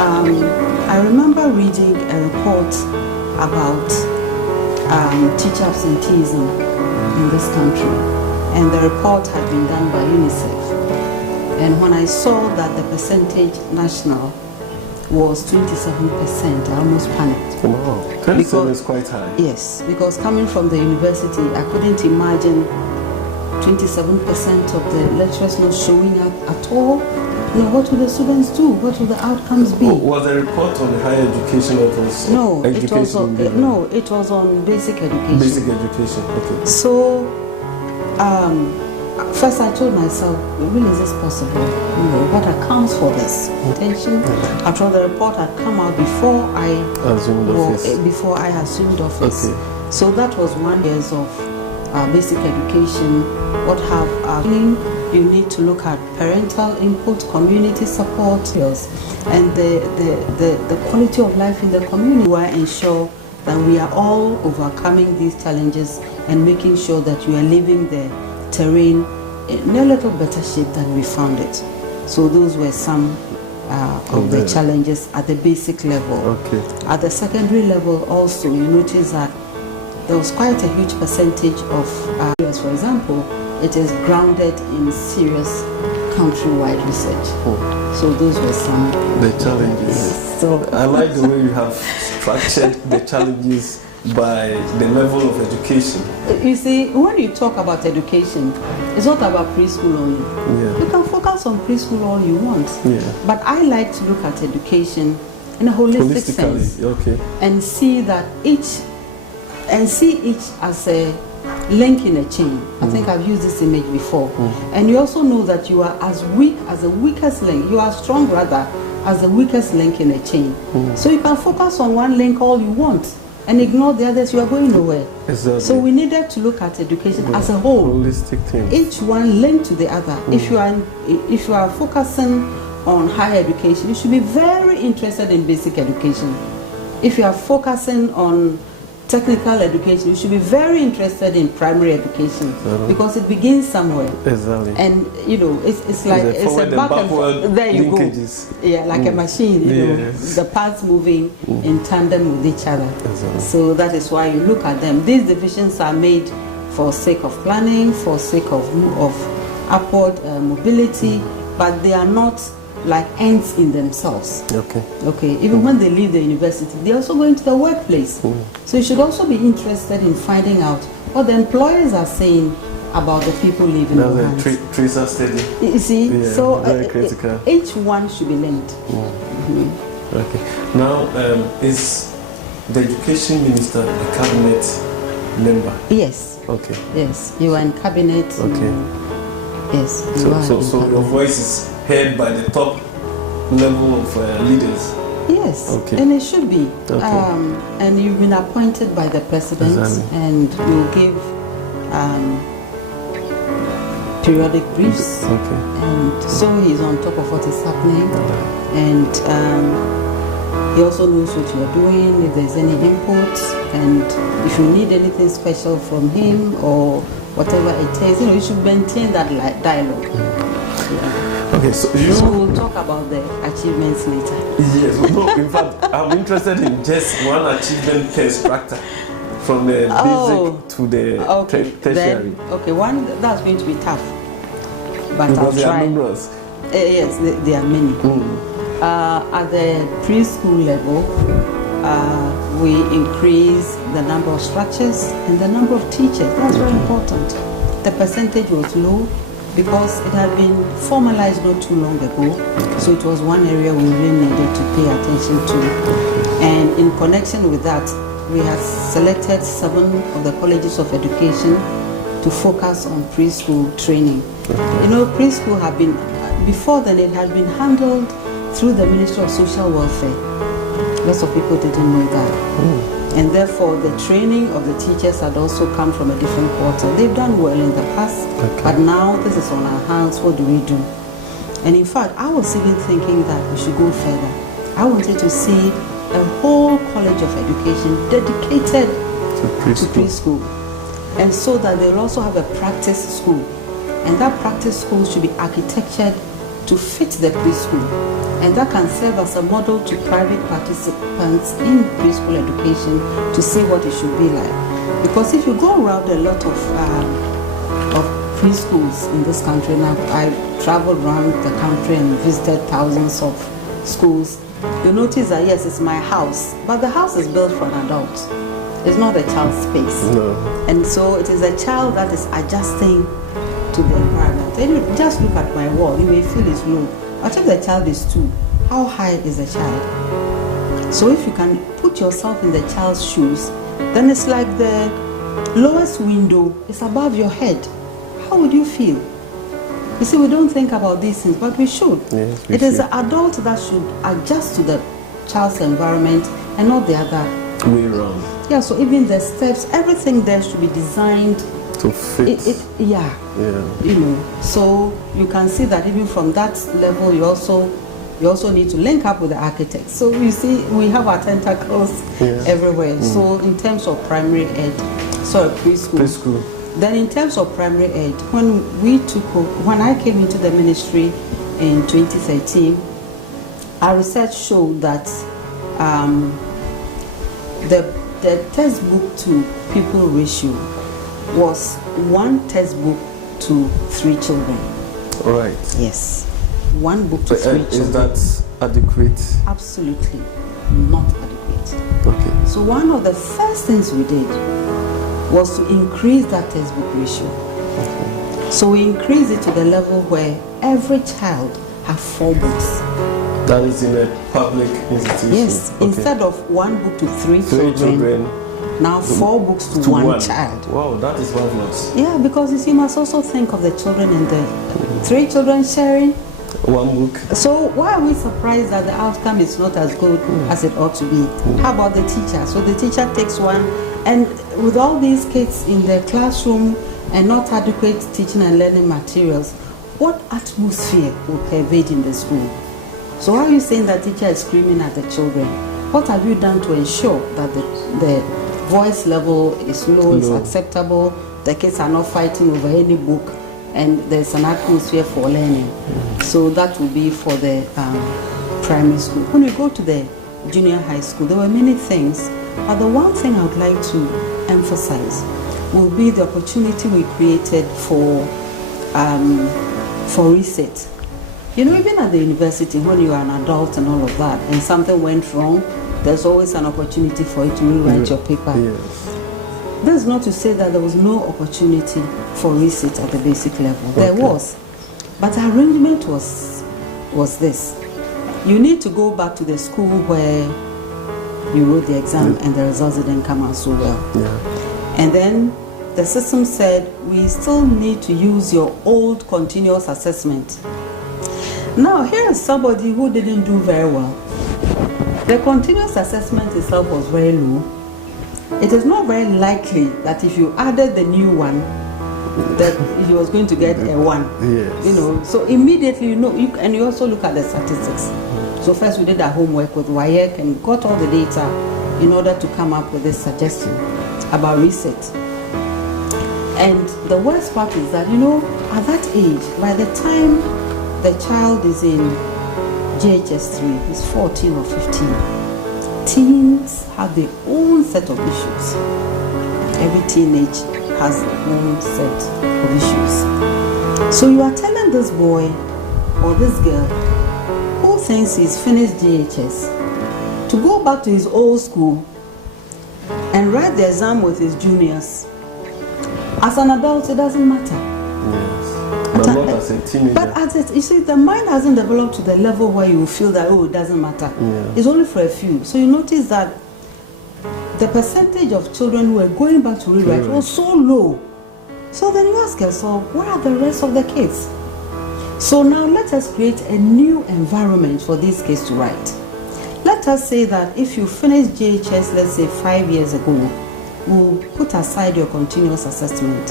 I remember reading a report about teacher absenteeism in this country, and the report had been done by UNICEF. And when I saw that the percentage national was 27%, I almost panicked. Wow, 27 is quite high. Yes, because coming from the university, I couldn't imagine 27% of the lecturers not showing up at all. You know, what will the students do? What will the outcomes be? Was the report on higher education or was no, education? It was on basic education. Basic education, okay. So, first I told myself, really, is this possible? You know, what accounts for this? Attention. After all, the report had come out before I assumed office. Okay. So that was 1 year of basic education. What have you need to look at parental input, community support, and the quality of life in the community. We ensure that we are all overcoming these challenges and making sure that we are leaving the terrain in a little better shape than we found it. So those were some of the challenges at the basic level. Okay. At the secondary level also, you notice that there was quite a huge percentage of, for example, it is grounded in serious countrywide research. So those were some the challenges. So I like the way you have structured the challenges by the level of education. You see, when you talk about education, it's not about preschool only. Yeah. You can focus on preschool all you want. Yeah. But I like to look at education in a holistic sense. Okay. And see that each as a link in a chain. I think I've used this image before. And you also know that you are as weak as the weakest link. You are strong rather as the weakest link in a chain. So you can focus on one link all you want and ignore the others. You are going nowhere. Exactly. So we needed to look at education as a whole. Holistic thing. Each one linked to the other. If you are focusing on higher education, you should be very interested in basic education. If you are focusing on technical education, you should be very interested in primary education because it begins somewhere. Exactly. And you know, it's like it's a back and forth. There you linkages. go. Yeah, like a machine. You know, the parts moving in tandem with each other. Exactly. So that is why you look at them. These divisions are made for sake of planning, for sake of upward mobility, but they are not like ends in themselves. Okay. Even when they leave the university, they're also going to the workplace. So you should also be interested in finding out what the employers are saying about the people leaving the hands. Tracer study. You see, so very critical. Each one should be linked. Okay. Now, is the education minister a cabinet member? Yes. Okay. Yes, you are in cabinet. Okay. Yes. So your voice is heard by the top level of leaders. Yes, okay. And it should be. Okay. And you've been appointed by the president, and you'll give periodic briefs. Okay. And so he's on top of what is happening, and he also knows what you are doing, if there's any input, and if you need anything special from him or whatever it is, you should maintain that dialogue. Okay, so we'll talk about the achievements later. Yes, no, in fact, I'm interested in just one achievement per structure, from the basic to the tertiary. One that's going to be tough, but because I'll there try. Are numerous. Yes, there are many. At the preschool level, we increase the number of structures and the number of teachers. That's very important. The percentage was low because it had been formalized not too long ago. So it was one area we really needed to pay attention to. And in connection with that, we have selected 7 of the colleges of education to focus on preschool training. Preschool have been, before then it had been handled through the Ministry of Social Welfare. Lots of people didn't know that. And therefore the training of the teachers had also come from a different quarter. They've done well in the past, but now this is on our hands. What do we do? And in fact, I was even thinking that we should go further. I wanted to see a whole college of education dedicated to preschool. And so that they'll also have a practice school. And that practice school should be architectured to fit the preschool, and that can serve as a model to private participants in preschool education to see what it should be like. Because if you go around a lot of preschools in this country, now I traveled around the country and visited thousands of schools, you notice that yes, it's my house, but the house is built for an adult. It's not a child's space. No. And so it is a child that is adjusting to the environment. And you just look at my wall, you may feel it's low. But if the child is 2, how high is the child? So if you can put yourself in the child's shoes, then it's like the lowest window is above your head. How would you feel? You see, we don't think about these things, but we should. Yes, it is the adult that should adjust to the child's environment and not the other way around. Yeah, so even the steps, everything there should be designed to fit. Yeah. You know, so you can see that even from that level, you also need to link up with the architects. So you see, we have our tentacles everywhere. So in terms of primary ed, preschool. Then in terms of primary ed, when I came into the ministry in 2013, our research showed that the textbook to pupil ratio was 1 textbook to 3 children. Right. Yes. 1 book to 3 children. Is that adequate? Absolutely not adequate. Okay. So one of the first things we did was to increase that textbook ratio. Okay. So we increased it to the level where every child has 4 books. That is in a public institution? Yes. Okay. Instead of 1 book to 3 children, now 4 books to 1 child. Wow, that is marvelous. Yeah, because you must also think of the children and the 3 children sharing 1 book. So why are we surprised that the outcome is not as good as it ought to be? How about the teacher? So the teacher takes 1, and with all these kids in the classroom and not adequate teaching and learning materials, what atmosphere will pervade in the school? So why are you saying that teacher is screaming at the children? What have you done to ensure that the voice level is low, is acceptable, the kids are not fighting over any book, and there's an atmosphere for learning? So that will be for the primary school. When we go to the junior high school, there were many things, but the one thing I would like to emphasize will be the opportunity we created for reset. You know, even at the university, when you are an adult and all of that, and something went wrong, there's always an opportunity for you to rewrite your paper. Yes. That's not to say that there was no opportunity for research at the basic level. There was. But the arrangement was this. You need to go back to the school where you wrote the exam and the results didn't come out so well. Yeah. And then the system said, we still need to use your old continuous assessment. Now, here is somebody who didn't do very well. The continuous assessment itself was very low. It is not very likely that if you added the new one, that he was going to get a 1. Yes. You know, so immediately and you also look at the statistics. So first we did our homework with WAEC and got all the data in order to come up with this suggestion about reset. And the worst part is that, at that age, by the time the child is in JHS 3, he's 14 or 15, teens have their own set of issues. Every teenage has their own set of issues. So you are telling this boy or this girl who thinks he's finished JHS to go back to his old school and write the exam with his juniors. As an adult, it doesn't matter. Yes. But not as a teenager. But you see, the mind hasn't developed to the level where you feel that, it doesn't matter. Yeah. It's only for a few. So you notice that the percentage of children who are going back to rewrite was so low. So then you ask yourself, where are the rest of the kids? So now let us create a new environment for these kids to write. Let us say that if you finish JHS, let's say 5 years ago, we'll put aside your continuous assessment.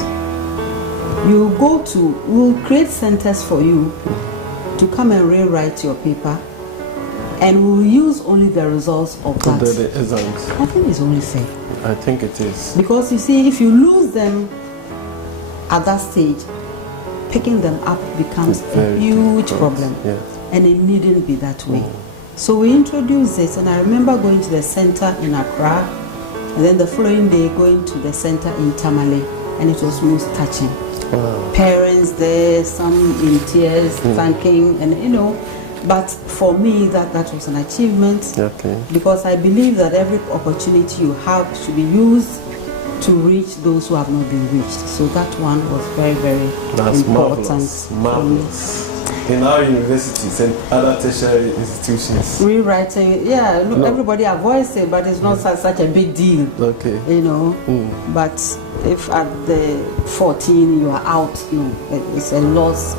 We'll create centers for you to come and rewrite your paper, and we'll use only the results of that. The exams. I think it's only fair. I think it is. Because you see, if you lose them at that stage, picking them up becomes a huge problem. And it needn't be that way. So we introduced this, and I remember going to the center in Accra, and then the following day going to the center in Tamale, and it was most touching. Parents there, some in tears, thanking, and you know, but for me that was an achievement, because I believe that every opportunity you have should be used to reach those who have not been reached. So that one was very, very important. Marvelous. In our universities and other tertiary institutions. Rewriting, yeah, look, everybody avoids it, but it's not such a big deal. You know, but if at the 14 you are out, no, it's a loss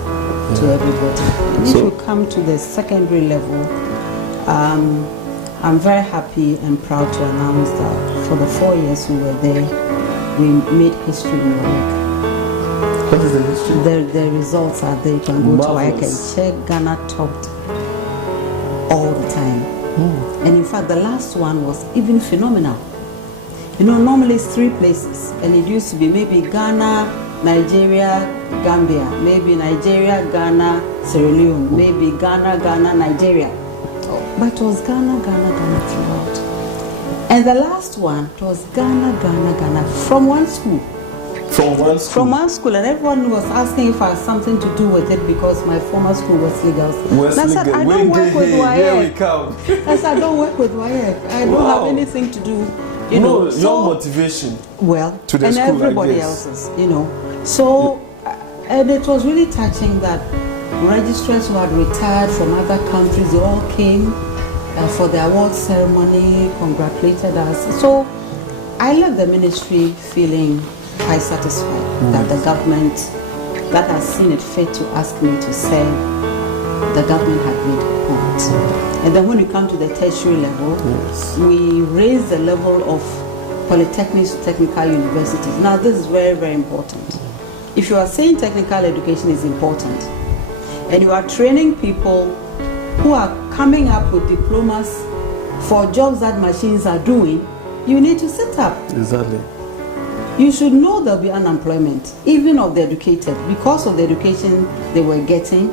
to everybody. And if you come to the secondary level, I'm very happy and proud to announce that for the 4 years we were there, we made history in the work. What is the history? The results are there. You can go to WAEC and check. Ghana topped all the time. And in fact, the last one was even phenomenal. You know, normally it's 3 places, and it used to be maybe Ghana, Nigeria, Gambia, maybe Nigeria, Ghana, Sierra Leone, maybe Ghana, Ghana, Nigeria. But it was Ghana, Ghana, Ghana throughout. And the last one, it was Ghana, Ghana, Ghana from one school. From one school, and everyone was asking if I had something to do with it because my former school was legal. I said, I don't work with WAEC. I said, I don't work with WAEC. I don't have anything to do. You know, your motivation. Well, to the and school, everybody else's, you know. So, and it was really touching that registrars who had retired from other countries, they all came for the award ceremony, congratulated us. So, I left the ministry feeling quite satisfied that the government that has seen it fit to ask me to serve, the government had made a point. And then when you come to the tertiary level, we raise the level of polytechnics, technical universities. Now this is very, very important. If you are saying technical education is important, and you are training people who are coming up with diplomas for jobs that machines are doing, you need to set up. Exactly. You should know there'll be unemployment, even of the educated, because of the education they were getting,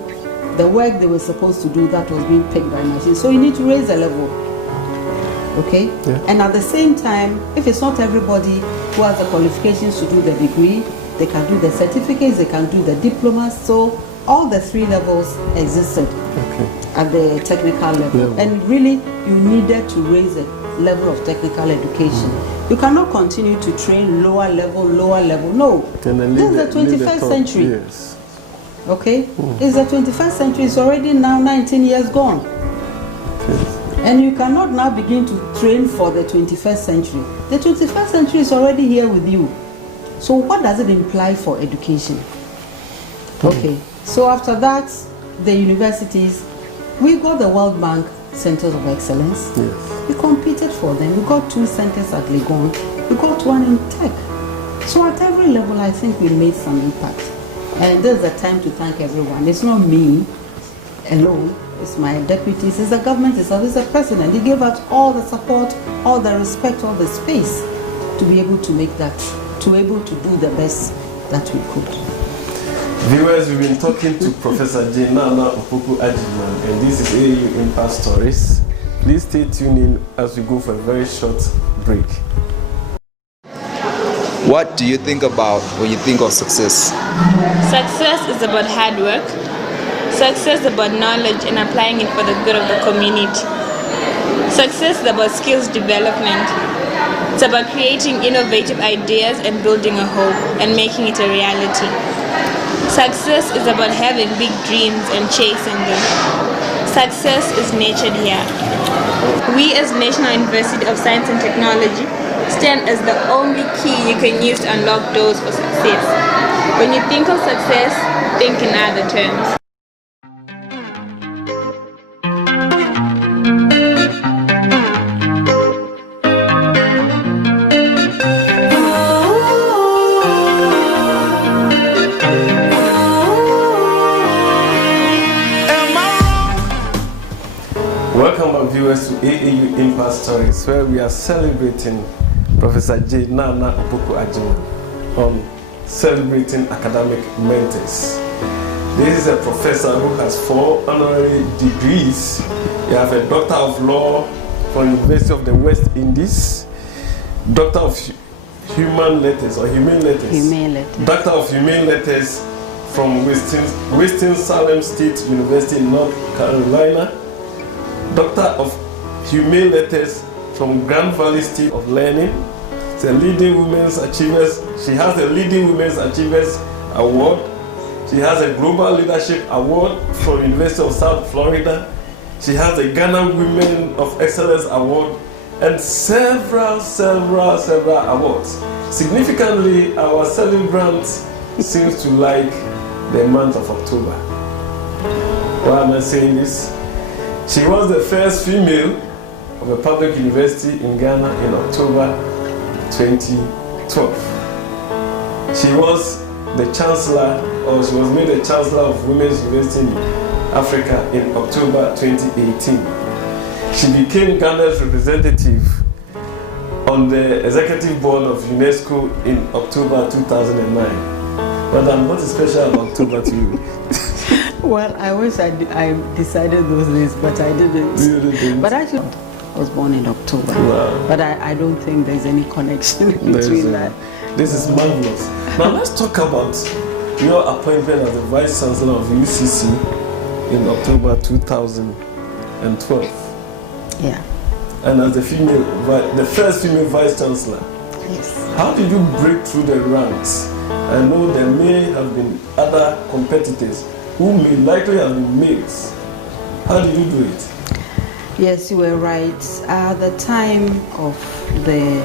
the work they were supposed to do that was being picked by machines. So you need to raise the level, okay? And at the same time, if it's not everybody who has the qualifications to do the degree, they can do the certificates, they can do the diplomas. So all the 3 levels existed at the technical level. And really, you needed to raise the level of technical education. You cannot continue to train lower level. No, this is the 21st century. Okay? It's the 21st century. It's already now 19 years gone. And you cannot now begin to train for the 21st century. The 21st century is already here with you. So what does it imply for education? Okay. So after that, the universities, we got the World Bank Centers of Excellence. We competed for them. We got 2 centers at Legon. We got 1 in tech. So at every level, I think we made some impact. And there's a time to thank everyone. It's not me alone. It's my deputies. It's the government itself. It's the president. He gave us all the support, all the respect, all the space to be able to make that, to be able to do the best that we could. Viewers, we've been talking to Professor J. Nana Opoku Ajiman, and this is AAU Impact Stories. Please stay tuned in as we go for a very short break. What do you think about when you think of success? Success is about hard work. Success is about knowledge and applying it for the good of the community. Success is about skills development. It's about creating innovative ideas and building a hope and making it a reality. Success is about having big dreams and chasing them. Success is nurtured here. We as National University of Science and Technology stand as the only key you can use to unlock doors for success. When you think of success, think in other terms. Welcome back, viewers, to AAU Impact Stories, where we are celebrating Professor J. Nana Opoku Ajiman on celebrating academic mentors. This is a professor who has 4 honorary degrees. You have a Doctor of Law from University of the West Indies, Doctor of Human Letters or Humane Letters. Humane Letters. Doctor of Humane Letters from Winston-Salem State University in North Carolina. Doctor of Humane Letters from Grand Valley State of Learning. It's a leading women's achievers. She has a leading women's achievers award. She has a global leadership award from University of South Florida. She has a Ghana Women of Excellence award and several awards. Significantly, our celebrant seems to like the month of October. Why am I saying this? She was the first female of a public university in Ghana in October 2012. She was the chancellor, or she was made the chancellor of Women's University in Africa in October 2018. She became Ghana's representative on the executive board of UNESCO in October 2009. Madam, what is special about October to you? Well, I wish I decided those days, but I didn't. You didn't? But actually, I was born in October. Wow. But I don't think there's any connection between that. This is marvelous. Now let's talk about your appointment as the Vice Chancellor of UCC in October 2012. Yeah. And as the first female Vice Chancellor. Yes. How did you break through the ranks? I know there may have been other competitors who may likely have been males. How did you do it? Yes, you were right. At the time of the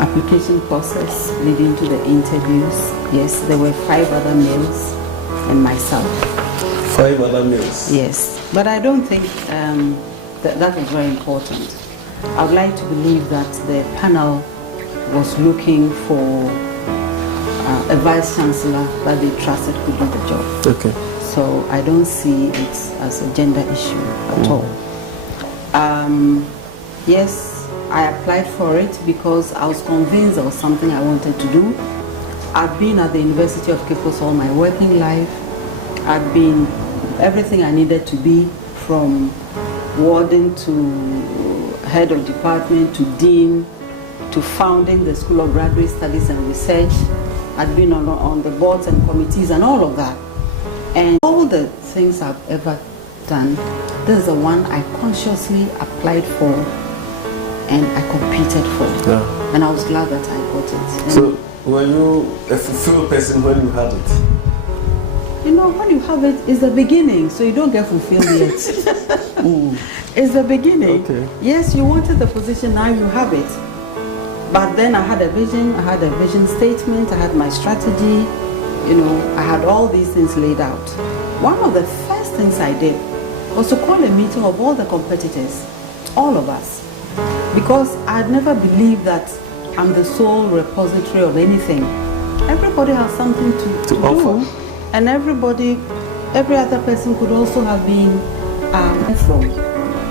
application process leading to the interviews, yes, there were 5 other males and myself. 5 other males? Yes, but I don't think that was very important. I would like to believe that the panel was looking for a vice chancellor that they trusted could do the job. Okay. So I don't see it as a gender issue at all. Yes, I applied for it because I was convinced there was something I wanted to do. I've been at the University of Cape Coast all my working life. I've been everything I needed to be, from warden to head of department to dean to founding the School of Graduate Studies and Research. I've been on the boards and committees and all of that. And all the things I've ever done, this is the one I consciously applied for and I competed for. Yeah. And I was glad that I got it. And so were you a fulfilled person when you had it? You know, when you have it, it's the beginning, so you don't get fulfilled yet. It's the beginning. Okay. Yes, you wanted the position, now you have it. But then I had a vision statement, I had my strategy, you know, I had all these things laid out. One of the first things I did was to call a meeting of all the competitors, all of us, because I had never believed that I'm the sole repository of anything. Everybody has something to offer. do, and every other person could also have been from.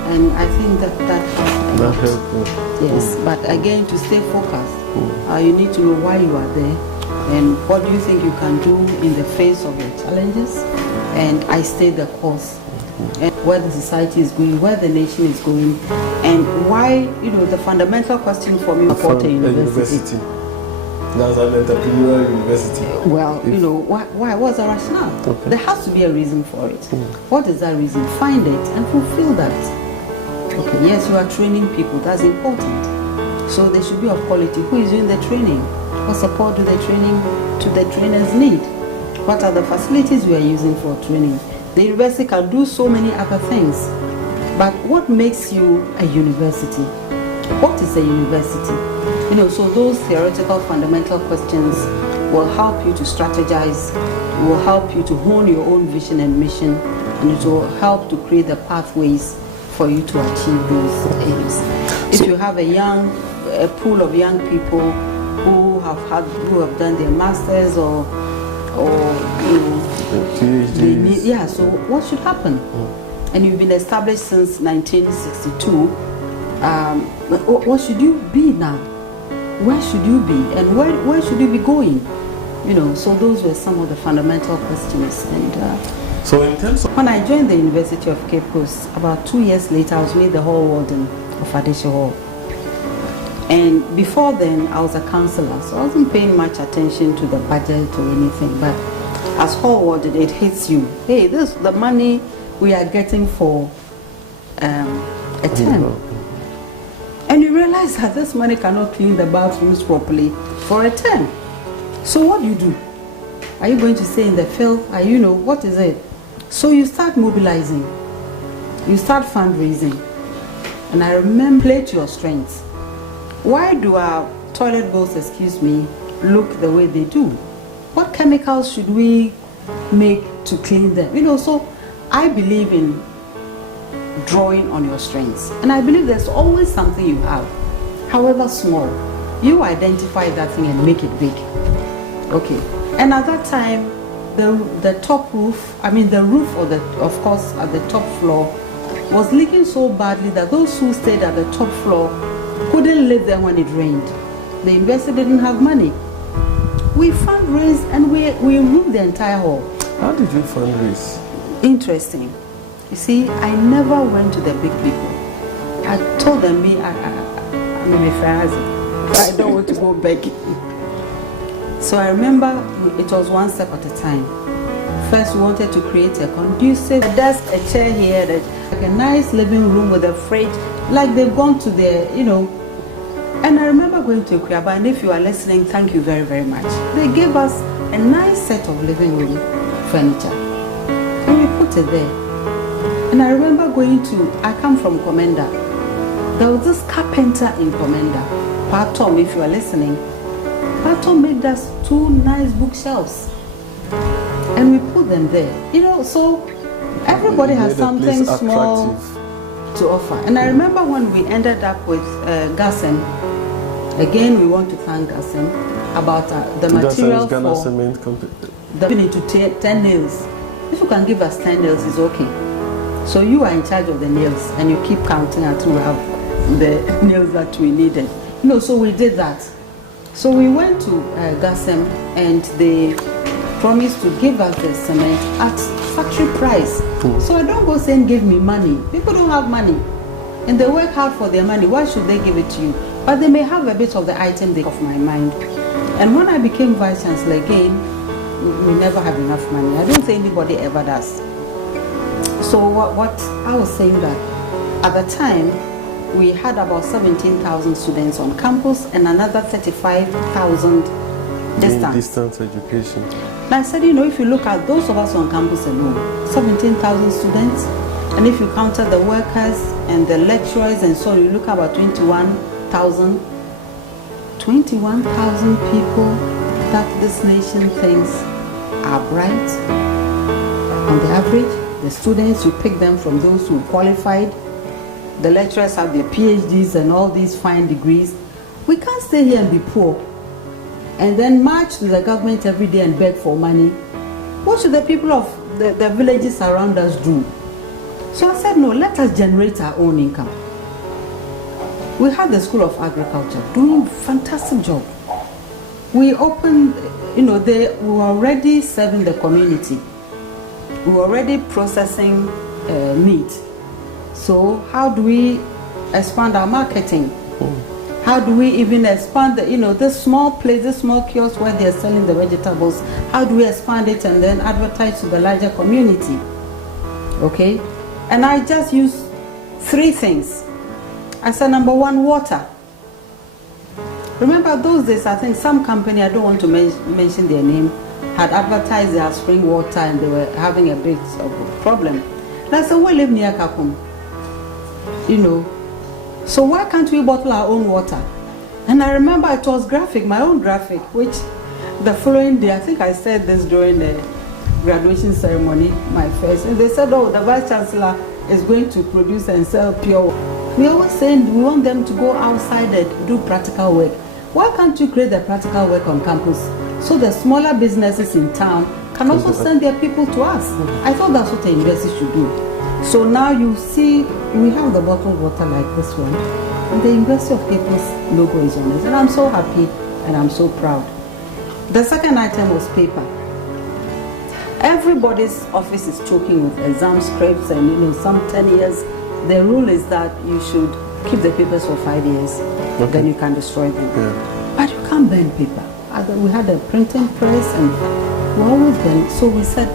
And I think that helped. Yes, but again, to stay focused, you need to know why you are there and what do you think you can do in the face of the challenges. And I stayed the course. And where the society is going, where the nation is going, and why, you know, the fundamental question for me for a university. That's an entrepreneurial university. Well, you know, why was the rationale? Okay. There has to be a reason for it. What is that reason? Find it and fulfill that. Okay, yes, you are training people, that's important. So they should be of quality. Who is doing the training? What support do the trainers need? What are the facilities we are using for training? The university can do so many other things. But what makes you a university? What is a university? You know, so those theoretical fundamental questions will help you to strategize, will help you to hone your own vision and mission, and it will help to create the pathways for you to achieve those aims. If you have a pool of young people who have done their masters or you know, PhDs. So what should happen? And you've been established since 1962. What should you be now? Where should you be? And where should you be going? So those were some of the fundamental questions. And so in terms of... When I joined the University of Cape Coast, about 2 years later, I was made the hall warden of Adeshe Hall. And before then, I was a councillor, so I wasn't paying much attention to the budget or anything. But as hall warden, it hits you. Hey, this is the money we are getting for a term. And you realize that this money cannot clean the bathrooms properly for a term. So what do you do? Are you going to stay in the field? What is it? So you start mobilizing. You start fundraising. And I remember, play to your strengths. Why do our toilet bowls, look the way they do? What chemicals should we make to clean them? So I believe in drawing on your strengths. And I believe there's always something you have, however small. You identify that thing and make it big. Okay. And at that time, the top roof, the roof of course at the top floor was leaking so badly that those who stayed at the top floor couldn't live there when it rained. The university didn't have money. We fundraised and we roofed the entire hall. How did you fundraise? Interesting. You see, I never went to the big people. I told them, I'm a Mephazi. I don't want to go begging. So I remember it was one step at a time. First, we wanted to create a conducive desk, a chair here, like a nice living room with a fridge, like they've gone to their, And I remember going to Equiaba, and if you are listening, thank you very, very much. They gave us a nice set of living room furniture, and we put it there. And I remember I come from Komenda. There was this carpenter in Komenda, Pa Tom, if you are listening. Pa Tom made us 2 nice bookshelves, and we put them there. So everybody has something small to offer. And I remember when we ended up with Gassem, again we want to thank Gassem about the material for cement company. Into 10 nails. If you can give us 10 nails, it's okay. So you are in charge of the nails, and you keep counting until we have the nails that we needed. So we did that. So we went to Gassem, and they promised to give us the cement at factory price. So I don't go saying give me money. People don't have money, and they work hard for their money. Why should they give it to you? But they may have a bit of the item off my mind. And when I became vice chancellor again, we never have enough money. I don't think anybody ever does. So what I was saying that at the time we had about 17,000 students on campus and another 35,000 distance education. And I said, if you look at those of us on campus alone, 17,000 students, and if you counted the workers and the lecturers and so you look at about 21,000 people that this nation thinks are bright. On the average, the students, you pick them from those who qualified. The lecturers have their PhDs and all these fine degrees. We can't stay here and be poor and then march to the government every day and beg for money. What should the people of the villages around us do? So I said, no, let us generate our own income. We had the School of Agriculture doing a fantastic job. We opened, they were already serving the community. We were already processing meat. So how do we expand our marketing? How do we even expand this small place, this small kiosk where they're selling the vegetables? How do we expand it and then advertise to the larger community? Okay? And I just used 3 things. I said, number 1, water. Remember those days, I think some company, I don't want to mention their name, had advertised their spring water and they were having a bit of a problem. And I said, we live near Kakum. So why can't we bottle our own water? And I remember it was my own graphic, which the following day, I think I said this during the graduation ceremony, my first, and they said, oh, the vice chancellor is going to produce and sell pure water. We always saying we want them to go outside and do practical work. Why can't you create the practical work on campus so the smaller businesses in town can also send their people to us? I thought that's what a university should do. So now you see, we have the bottled water like this one, and the University of Cape Coast logo is on it, and I'm so happy and I'm so proud. The second item was paper. Everybody's office is choking with exam scripts and some 10 years. The rule is that you should keep the papers for 5 years, then you can destroy them. Yeah. But you can't burn paper. We had a printing press and we always burn. So we said,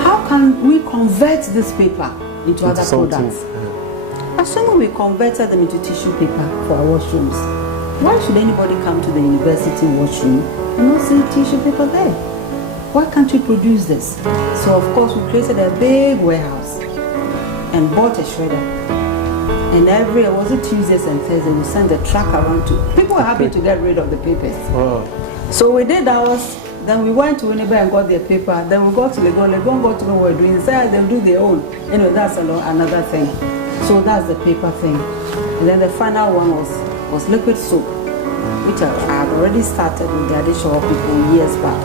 how can we convert this paper into other products? Yeah. Assuming we converted them into tissue paper for our washrooms, why should anybody come to the university washroom and not see tissue paper there? Why can't we produce this? So of course we created a big warehouse and bought a shredder. And was it Tuesdays and Thursdays, we send a truck around to, people were happy to get rid of the papers. Wow. So we did ours, then we went to Winnipeg and got their paper, then we got to Legon got to know what we're doing, said they'll do their own. That's another thing. So that's the paper thing. And then the final one was liquid soap, which I had already started with the addition of people years back.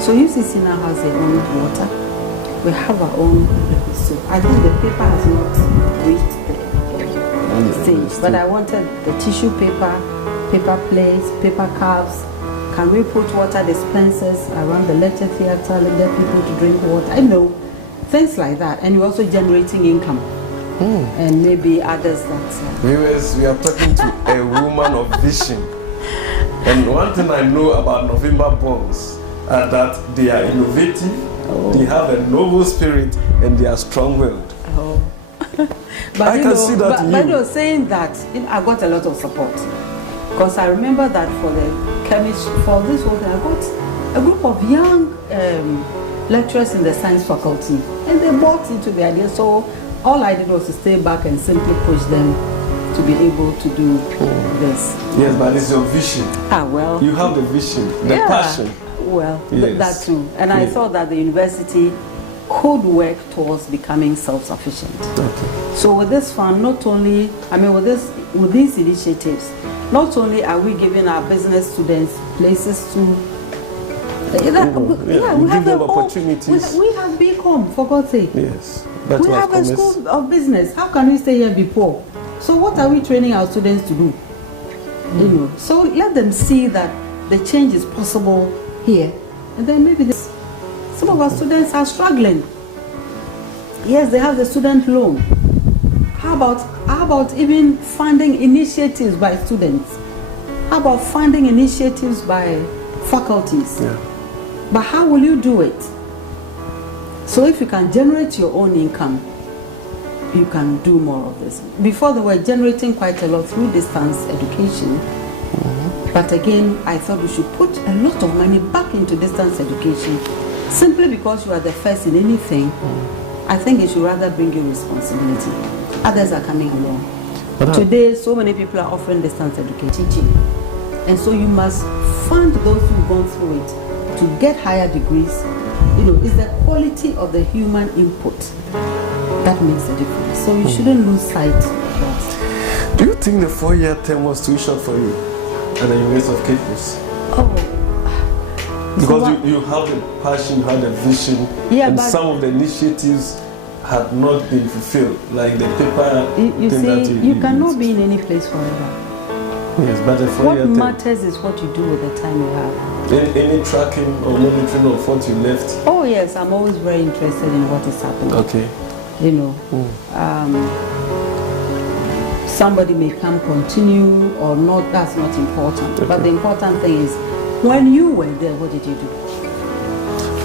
So UCC now has their own water. We have our own liquid soap. I think the paper has not reached the stage, but I wanted the tissue paper, paper plates, paper cups. Can we put water dispensers around the lecture theatre, let people to drink water? I know, things like that. And we're also generating income. And maybe others that... Viewers, we are talking to a woman of vision. And one thing I know about November Bonds are that they are innovative, they have a noble spirit, and they are strong-willed. But I can see that but you're saying that I got a lot of support. Because I remember that for the chemistry, for this whole thing, I got a group of young lecturers in the science faculty. And they bought into the idea. So all I did was to stay back and simply push them to be able to do this. Yes, but it's your vision. Well. You have the vision, the passion. Well, that too. And I thought that the university could work towards becoming self-sufficient. Okay. So with this fund, not only, with these initiatives, not only are we giving our business students places to, we give them opportunities. We have BCom, for God's sake. Yes. We have a school of business. How can we stay here be poor? So what are we training our students to do? So let them see that the change is possible here, and then maybe some of our students are struggling. Yes, they have the student loan. How about even funding initiatives by students? How about funding initiatives by faculties? Yeah. But how will you do it? So if you can generate your own income, you can do more of this. Before they were generating quite a lot through distance education. But again, I thought we should put a lot of money back into distance education. Simply because you are the first in anything, I think it should rather bring you responsibility. Others are coming along. Today, so many people are offering distance education teaching. And so you must fund those who've gone through it to get higher degrees. It's the quality of the human input that makes a difference. So you shouldn't lose sight of that. Do you think the 4-year term was too short for you at the University of Cape Coast? Because you have the passion, you have the vision, and some of the initiatives had not been fulfilled, like the paper. You cannot be in any place forever. Yes, but what matters is what you do with the time you have. Any tracking or monitoring of what you left? Oh yes, I'm always very interested in what is happening. Okay. Somebody may come continue or not, that's not important. Okay. But the important thing is, when you were there, what did you do?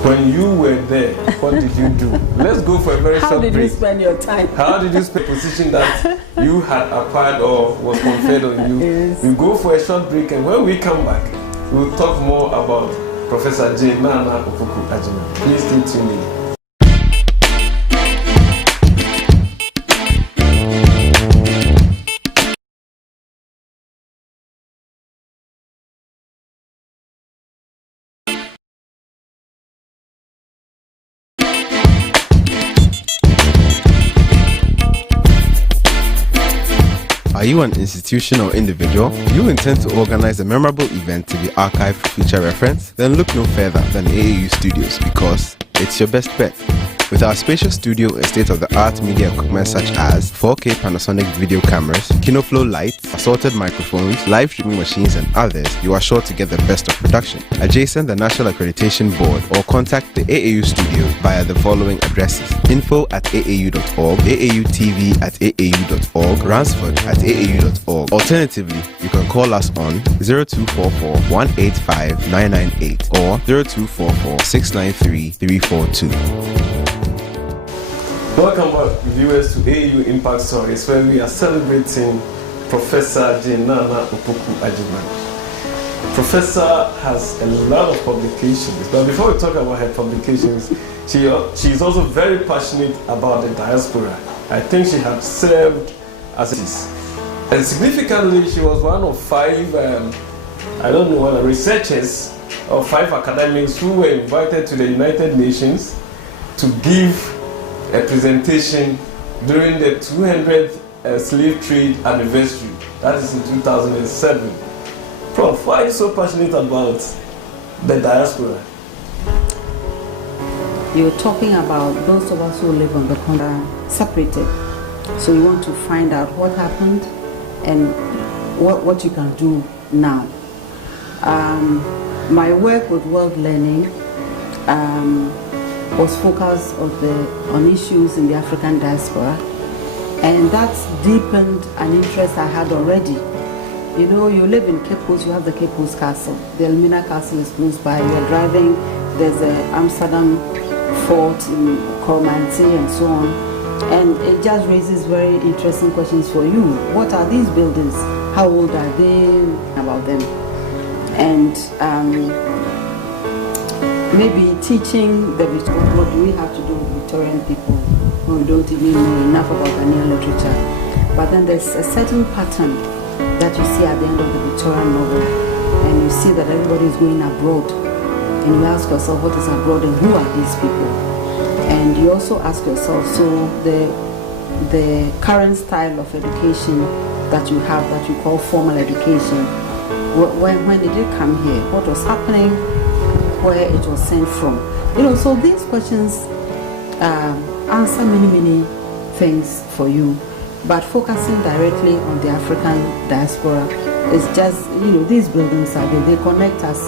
When you were there, what did you do? Let's go for a very short break. How did you spend your time? How did you spend the position that you had acquired or was conferred on you? Yes. We go for a short break, and when we come back, we'll talk more about Professor J. Nana Opoku Agyeman. Please stay tuned in. Are you an institution or individual? Do you intend to organize a memorable event to be archived for future reference? Then look no further than AAU Studios, because it's your best bet. With our spacious studio and state-of-the-art media equipment such as 4K Panasonic video cameras, KinoFlow lights, assorted microphones, live streaming machines and others, you are sure to get the best of production. Adjacent the National Accreditation Board or contact the AAU studio via the following addresses: info@aau.org, AAUTV@aau.org, Ransford@aau.org. Alternatively, you can call us on 0244 185 998 or 0244 693 342. Welcome back, viewers, to AAU Impact Stories, where we are celebrating Professor Jenana Opoku Ajiman. Professor has a lot of publications, but before we talk about her publications, she is also very passionate about the diaspora. I think she had served as a and significantly, she was one of 5, researchers or 5 academics who were invited to the United Nations to give a presentation during the 200th slave trade anniversary. That is in 2007. Prof, why are you so passionate about the diaspora? You're talking about those of us who live on the continent separated. So you want to find out what happened and what you can do now. My work with World Learning was focused on issues in the African diaspora, and that's deepened an interest I had already. You know, you live in Cape Coast, you have the Cape Coast Castle. The Elmina Castle is close by. You're driving, there's the Amsterdam Fort in Cormancy and so on. And it just raises very interesting questions for you. What are these buildings? How old are they? About them. And maybe teaching the what do we have to do with Victorian people who don't even know enough about Ghanaian literature. But then there's a certain pattern that you see at the end of the Victorian novel, and you see that everybody is going abroad, and you ask yourself what is abroad and who are these people, and you also ask yourself, so the current style of education that you have, that you call formal education, when did it come here? What was happening? Where it was sent from? You know, so these questions answer many things for you. But focusing directly on the African diaspora is just, you know, these buildings are there. They connect us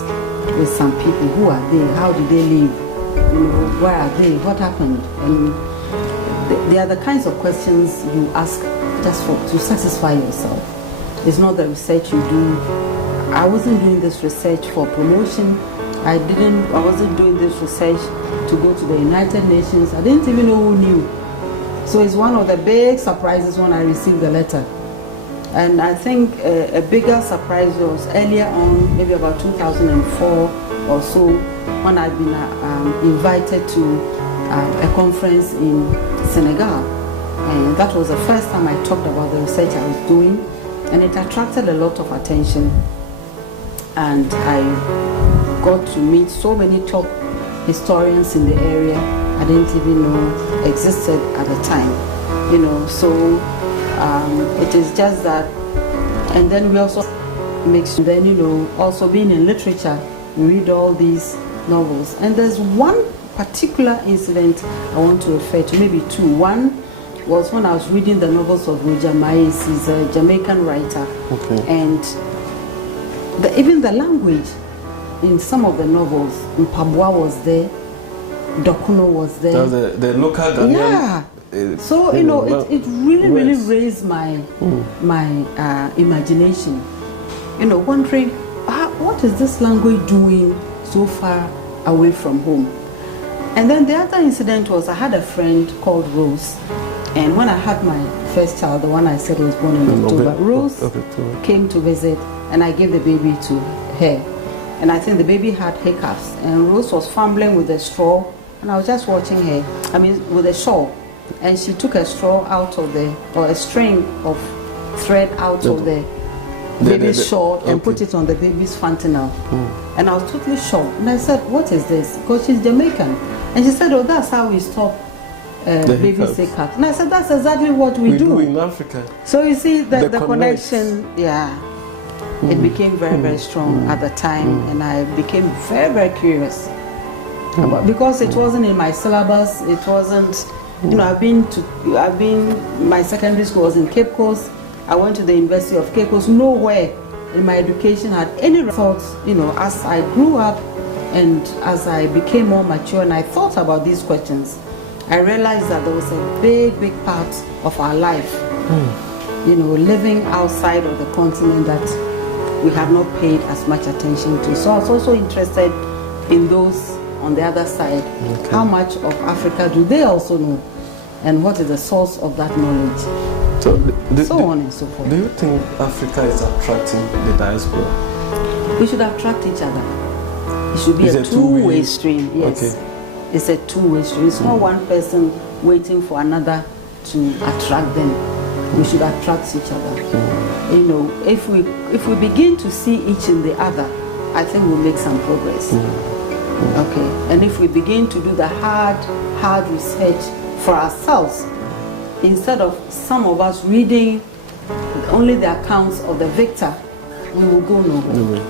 with some people. Who are they? How did they live? You know, where are they? What happened? And they are the kinds of questions you ask just to satisfy yourself. It's not the research you do. I wasn't doing this research for promotion. I wasn't doing this research to go to the United Nations. I didn't even know who knew. So it's one of the big surprises when I received the letter. And I think a bigger surprise was earlier on, maybe about 2004 or so, when I'd been invited to a conference in Senegal. And that was the first time I talked about the research I was doing. And it attracted a lot of attention. And I got to meet so many top historians in the area I didn't even know existed at the time, you know. So it is just that, and then we also then, you know, also being in literature, you read all these novels, and there's one particular incident I want to refer to, maybe two. One was when I was reading the novels of Roger Maes. He's a Jamaican writer, and even the language in some of the novels, Mpabwa was there, Dokuno was there. The local Ghanaian. Yeah. So you know, it really raised my imagination. You know, wondering what is this language doing so far away from home. And then the other incident was I had a friend called Rose, and when I had my first child, the one I said was born in October, Rose came to visit, and I gave the baby to her. And I think the baby had hiccups, and Rose was fumbling with a straw, and I was just watching her, with a shawl, and she took a straw out of or a string of thread out of the baby's shawl and put it on the baby's fontanelle. And I was totally shocked, and I said, what is this? Because she's Jamaican. And she said, oh, that's how we stop baby's hiccups. And I said, that's exactly what we do in Africa. So you see the connection, it became very strong at the time, and I became very curious because it wasn't in my syllabus. It wasn't, you know, my secondary school was in Cape Coast. I went to the University of Cape Coast. Nowhere in my education had any thoughts, you know, as I grew up and as I became more mature and I thought about these questions, I realized that there was a big, big part of our life, you know, living outside of the continent that we have not paid as much attention to. So I was also interested in those on the other side. Okay. How much of Africa do they also know? And what is the source of that knowledge? So on and so forth. Do you think Africa is attracting the diaspora? We should attract each other. It should be a two-way stream. Yes. Okay. It's a two-way stream. It's not one person waiting for another to attract them. We should attract each other. You know, if we begin to see each in the other, I think we'll make some progress. Okay. And if we begin to do the hard research for ourselves, instead of some of us reading only the accounts of the victor, we will go nowhere.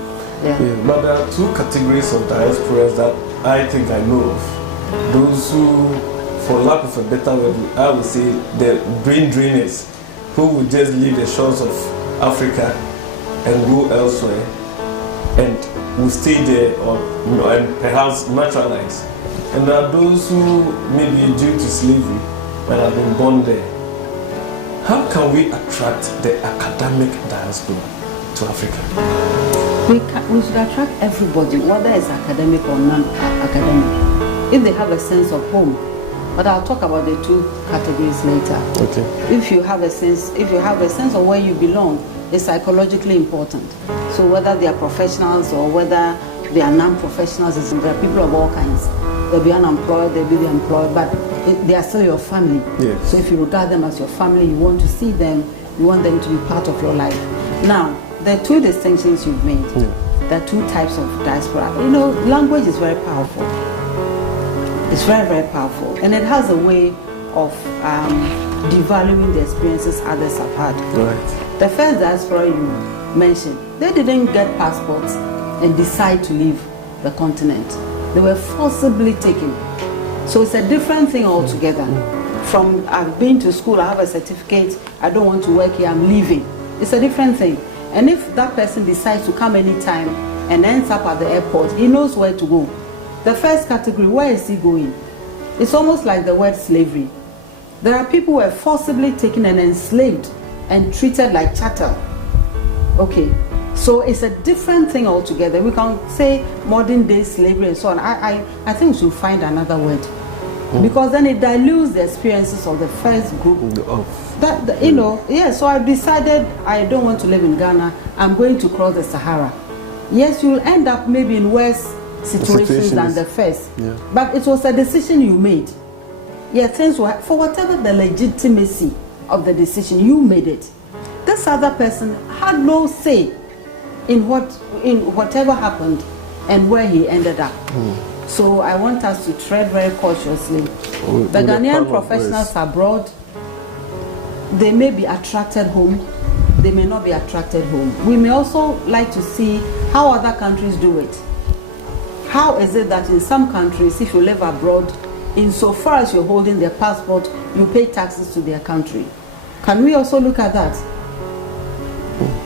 Yeah. But there are two categories of diasporas that I think I know of. Those who, for lack of a better word, I would say the brain drainers, who would just leave the shores of Africa and go elsewhere and will stay there and perhaps naturalize. And there are those who maybe due to slavery but have been born there. How can we attract the academic diaspora to Africa? We should attract everybody, whether it's academic or non-academic, if they have a sense of home. But I'll talk about the two categories later. Okay. If you have a sense of where you belong, it's psychologically important. So whether they are professionals or whether they are non-professionals, there are people of all kinds. They'll be unemployed, they'll be employed, but they are still your family. Yes. So if you regard them as your family, you want to see them, you want them to be part of your life. Now, there are two distinctions you've made. There are two types of diaspora. You know, language is very powerful. It's very, very powerful. And it has a way of devaluing the experiences others have had. Right. The first diaspora you mentioned, they didn't get passports and decide to leave the continent. They were forcibly taken. So it's a different thing altogether. From I've been to school, I have a certificate, I don't want to work here, I'm leaving. It's a different thing. And if that person decides to come anytime and ends up at the airport, he knows where to go. The first category, where is he going? It's almost like the word slavery. There are people who are forcibly taken and enslaved and treated like chattel. Okay. So it's a different thing altogether. We can say modern day slavery and so on. I think we should find another word. Because then it dilutes the experiences of the first group. You know, yeah, so I've decided I don't want to live in Ghana. I'm going to cross the Sahara. Yes, you'll end up maybe in worse situations than the first. Yeah. But it was a decision you made. Yeah, things were, for whatever the legitimacy of the decision, you made it. This other person had no say in whatever happened and where he ended up. So I want us to tread very cautiously. The Ghanaian professionals abroad, they may be attracted home, they may not be attracted home. We may also like to see how other countries do it. How is it that in some countries, if you live abroad, insofar as you're holding their passport, you pay taxes to their country? Can we also look at that?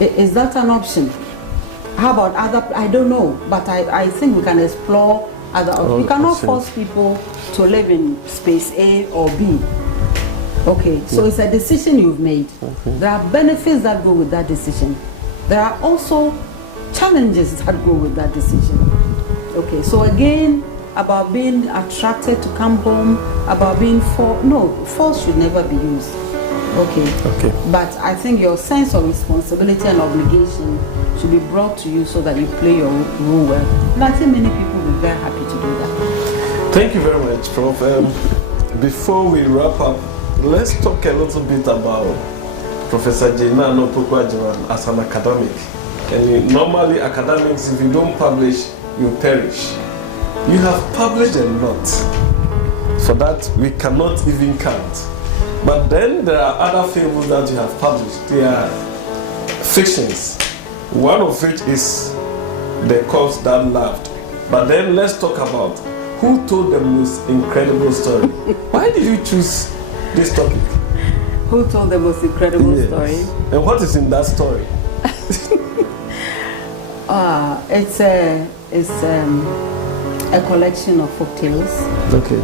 Is that an option? How about other? I don't know, but I think we can explore other options. You cannot force people to live in space A or B. Okay, so it's a decision you've made. There are benefits that go with that decision. There are also challenges that go with that decision. Okay, so again, about being attracted to come home, about being force should never be used. Okay. But I think your sense of responsibility and obligation should be brought to you so that you play your role well. And I think many people will be very happy to do that. Thank you very much, Prof. Before we wrap up, let's talk a little bit about Professor Jaina Nopokwajiran as an academic. And normally academics, if you don't publish, you perish. You have published a lot. For that, we cannot even count. But then there are other fables that you have published. They are fictions. One of which is The Corpse That Laughed. But then let's talk about who told the most incredible story? Why did you choose this topic? Who told the most incredible story? And what is in that story? It's a collection of folk tales. Okay.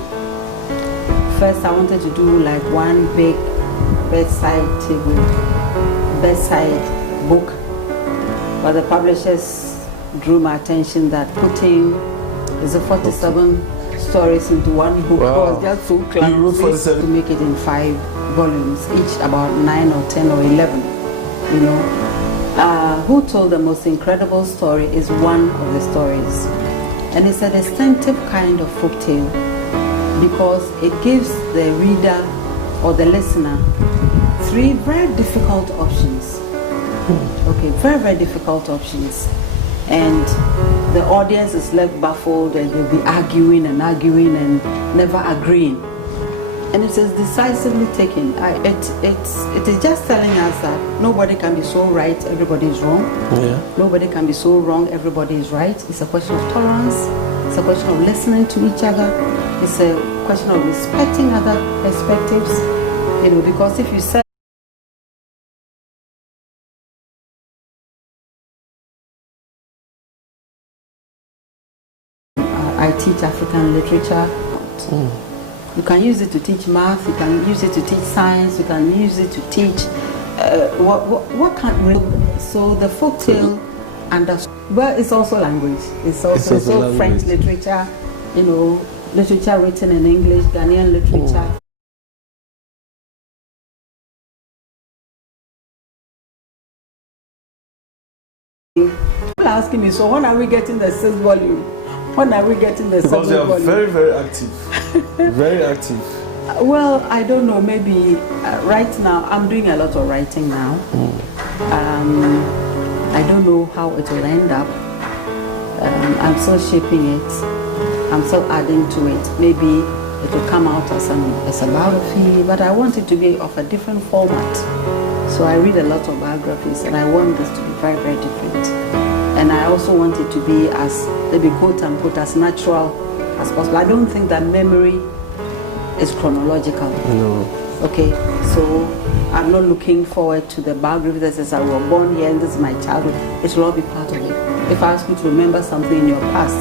First, I wanted to do like one big bedside book, but the publishers drew my attention that putting is a 47 stories into one book was just so clumsy. You wrote 47 to make it in 5 volumes, each about 9 or 10 or 11. You know, Who Told the Most Incredible Story is one of the stories, and it's a distinctive kind of folk tale because it gives the reader or the listener 3 very difficult options. Okay, very, very difficult options. And the audience is left baffled and they'll be arguing and never agreeing. And it is decisively taken. It is just telling us that nobody can be so right, everybody is wrong. Yeah. Nobody can be so wrong, everybody is right. It's a question of tolerance. It's a question of listening to each other. It's a question of respecting other perspectives. You know, because if you say I teach African literature. You can use it to teach math, you can use it to teach science, you can use it to teach what can't really. So the folktale well, it's also language. It's also language. French literature, you know, literature written in English, Ghanaian literature. People are asking me, so when are we getting the 6th volume? When are we getting the 7th volume? Because you are very, very active. Very active. Well, I don't know. Maybe right now, I'm doing a lot of writing now. I don't know how it will end up. I'm still shaping it. I'm still adding to it. Maybe it will come out as a biography, but I want it to be of a different format. So I read a lot of biographies, and I want this to be very, very different. And I also want it to be as, maybe quote unquote, as natural as possible. I don't think that memory is chronological. No. Okay, so I'm not looking forward to the biography that says I was born here and this is my childhood. It will all be part of it. If I ask you to remember something in your past,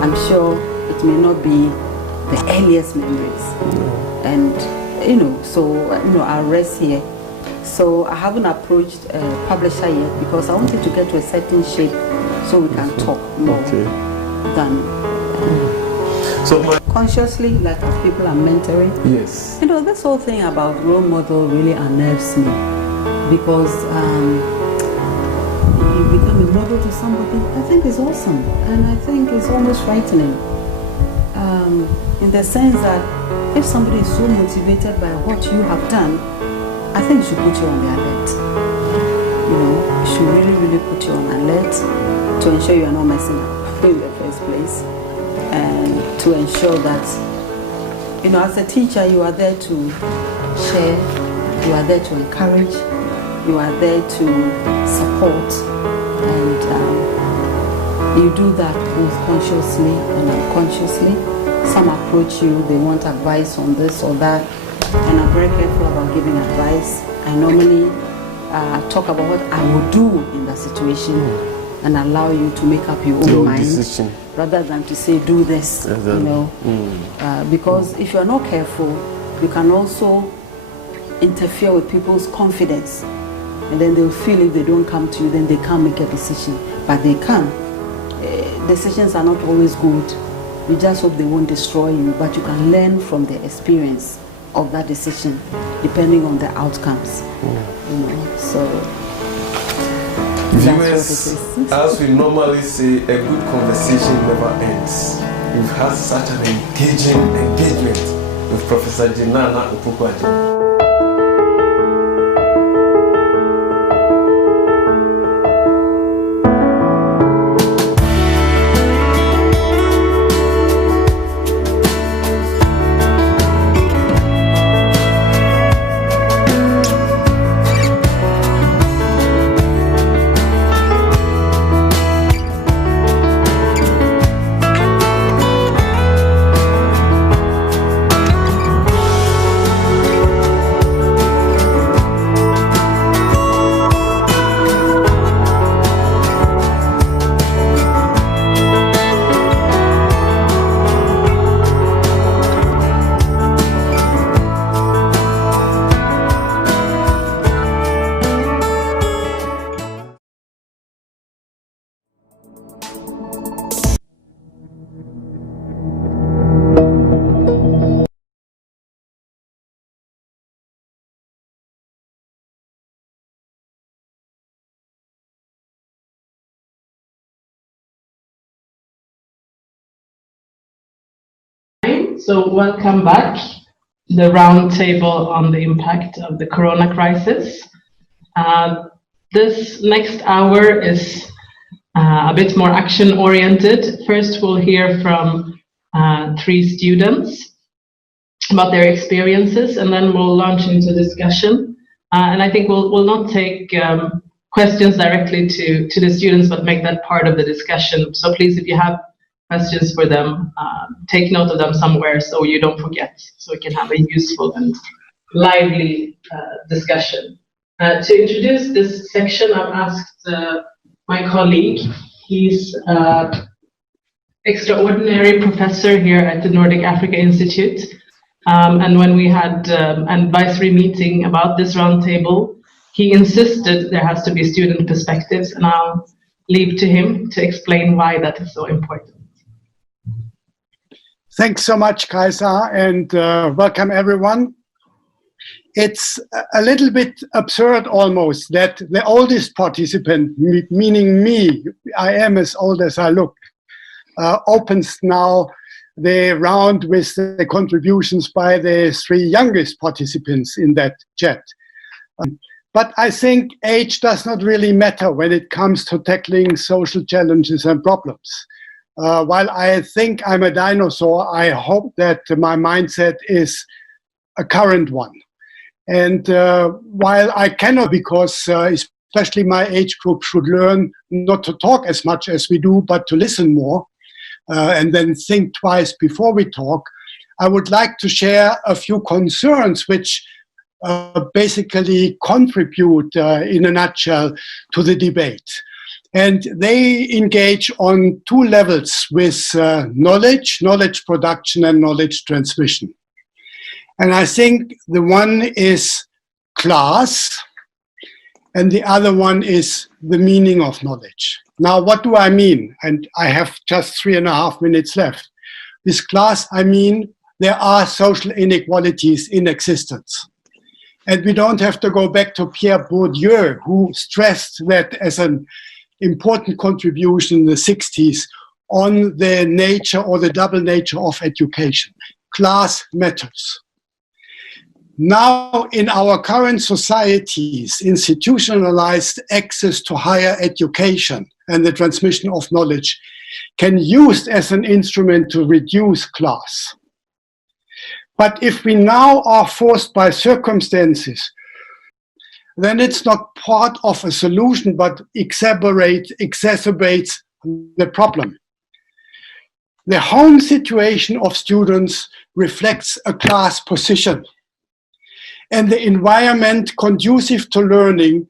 I'm sure it may not be the earliest memories. No. And, you know, so, you know, I'll rest here. So I haven't approached a publisher yet because I wanted to get to a certain shape so we can talk more than so consciously, like as people are mentoring. Yes. You know, this whole thing about role model really unnerves me because you become a model to somebody. I think it's awesome, and I think it's almost frightening. In the sense that if somebody is so motivated by what you have done, I think it should put you on the alert. You know, it should really, really put you on alert to ensure you are not messing up in the first place, and to ensure that, you know, as a teacher, you are there to share, you are there to encourage, you are there to support, and you do that both consciously and unconsciously. Some approach you, they want advice on this or that, and I'm very careful about giving advice. I normally talk about what I would do in that situation and allow you to make up your own mind decision, rather than to say do this, you know, because if you're not careful, you can also interfere with people's confidence, and then they'll feel if they don't come to you, then they can't make a decision, but they can. Decisions are not always good. You just hope they won't destroy you, but you can learn from the experience of that decision depending on the outcomes. You know, so viewers, as we normally say, a good conversation never ends. We've had such an engaging engagement with Professor Jinana Opoku-Agyeman. So welcome back to the roundtable on the impact of the corona crisis. This next hour is a bit more action-oriented. First, we'll hear from 3 students about their experiences, and then we'll launch into discussion. And I think we'll not take questions directly to the students, but make that part of the discussion. So please, if you have questions for them, take note of them somewhere so you don't forget, so we can have a useful and lively discussion. To introduce this section, I've asked my colleague. He's extraordinary professor here at the Nordic Africa Institute. And when we had an advisory meeting about this roundtable, he insisted there has to be student perspectives, and I'll leave to him to explain why that is so important. Thanks so much, Kaisa, and welcome everyone. It's a little bit absurd almost that the oldest participant, meaning me, I am as old as I look, opens now the round with the contributions by the 3 youngest participants in that chat. But I think age does not really matter when it comes to tackling social challenges and problems. While I think I'm a dinosaur, I hope that my mindset is a current one. And while I cannot, because especially my age group should learn not to talk as much as we do, but to listen more, and then think twice before we talk, I would like to share a few concerns which basically contribute in a nutshell to the debate. And they engage on 2 levels with knowledge production and knowledge transmission. And I think the one is class, and the other one is the meaning of knowledge. Now, what do I mean? And I have just 3.5 minutes left. With class, I mean there are social inequalities in existence. And we don't have to go back to Pierre Bourdieu, who stressed that as an important contribution in the 60s on the nature or the double nature of education. Class matters. Now, in our current societies, institutionalized access to higher education and the transmission of knowledge can be used as an instrument to reduce class. But if we now are forced by circumstances, then it's not part of a solution, but exacerbates the problem. The home situation of students reflects a class position. And the environment conducive to learning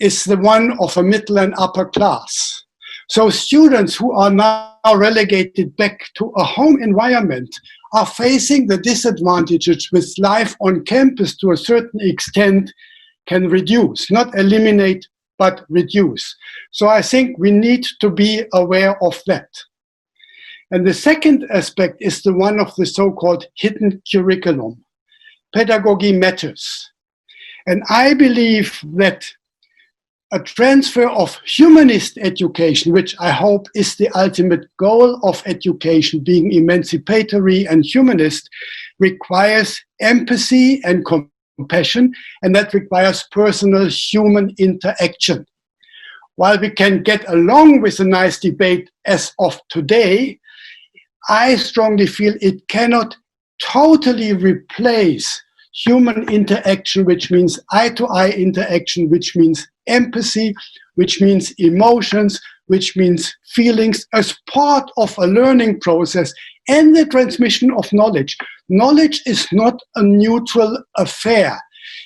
is the one of a middle and upper class. So students who are now relegated back to a home environment are facing the disadvantages which life on campus to a certain extent can reduce, not eliminate, but reduce. So I think we need to be aware of that. And the second aspect is the one of the so-called hidden curriculum. Pedagogy matters. And I believe that a transfer of humanist education, which I hope is the ultimate goal of education, being emancipatory and humanist, requires empathy and compassion, and that requires personal human interaction. While we can get along with a nice debate as of today, I strongly feel it cannot totally replace human interaction, which means eye-to-eye interaction, which means empathy, which means emotions, which means feelings as part of a learning process and the transmission of knowledge. Knowledge is not a neutral affair.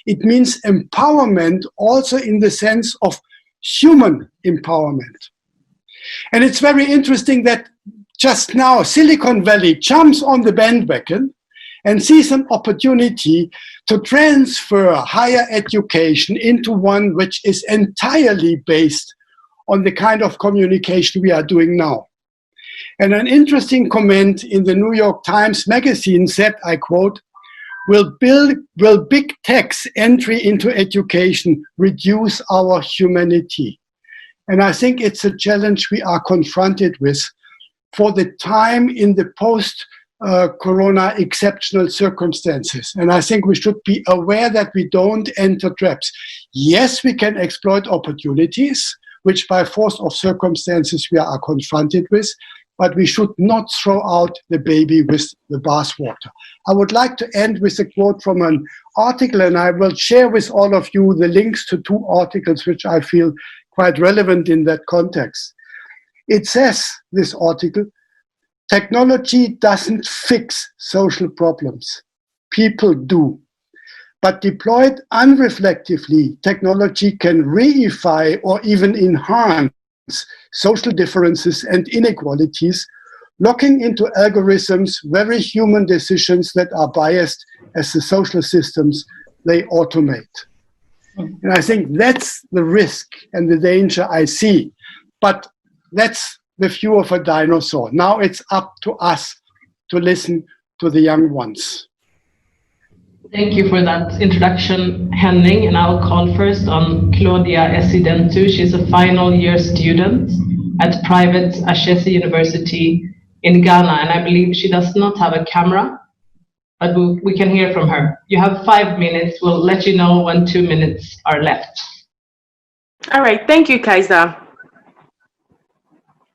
It means empowerment also in the sense of human empowerment. And it's very interesting that just now Silicon Valley jumps on the bandwagon and sees an opportunity to transfer higher education into one which is entirely based on the kind of communication we are doing now. And an interesting comment in the New York Times magazine said, I quote, will big tech's entry into education reduce our humanity? And I think it's a challenge we are confronted with for the time in the post corona exceptional circumstances. And I think we should be aware that we don't enter traps. Yes, we can exploit opportunities, which by force of circumstances we are confronted with, but we should not throw out the baby with the bathwater. I would like to end with a quote from an article, and I will share with all of you the links to 2 articles which I feel quite relevant in that context. It says, this article, technology doesn't fix social problems. People do. But deployed unreflectively, technology can reify or even enhance social differences and inequalities, locking into algorithms very human decisions that are biased as the social systems they automate. And I think that's the risk and the danger I see. But that's the view of a dinosaur. Now it's up to us to listen to the young ones. Thank you for that introduction, Henning. And I'll call first on Claudia Esidentu. She's a final year student at private Ashesi University in Ghana. And I believe she does not have a camera, but we can hear from her. You have 5 minutes. We'll let you know when 2 minutes are left. All right. Thank you, Kaiser.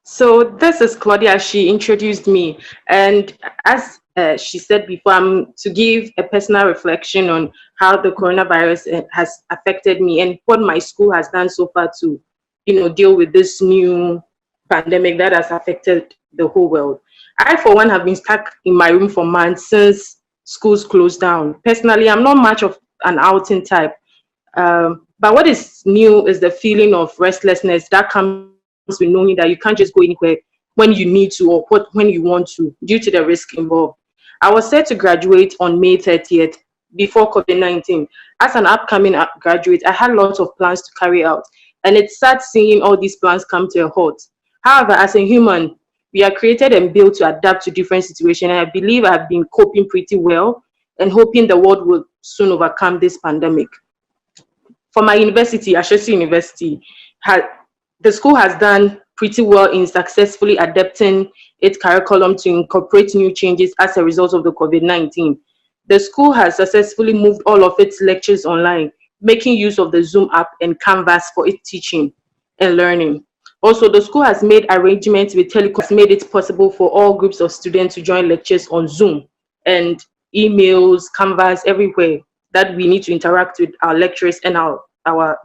So this is Claudia. She introduced me. And as she said before, I'm to give a personal reflection on how the coronavirus has affected me and what my school has done so far to, deal with this new pandemic that has affected the whole world. I, for one, have been stuck in my room for months since schools closed down. Personally, I'm not much of an outing type. But what is new is the feeling of restlessness that comes with knowing that you can't just go anywhere when you need to or when you want to due to the risk involved. I was set to graduate on May 30th before COVID-19. As an upcoming graduate, I had lots of plans to carry out, and it's sad seeing all these plans come to a halt. However, as a human, we are created and built to adapt to different situations, and I believe I've been coping pretty well and hoping the world will soon overcome this pandemic. For my university, Ashesi University, the school has done pretty well in successfully adapting its curriculum to incorporate new changes as a result of the COVID-19. The school has successfully moved all of its lectures online, making use of the Zoom app and Canvas for its teaching and learning. Also, the school has made arrangements with telecoms, made it possible for all groups of students to join lectures on Zoom and emails, Canvas, everywhere that we need to interact with our lecturers and our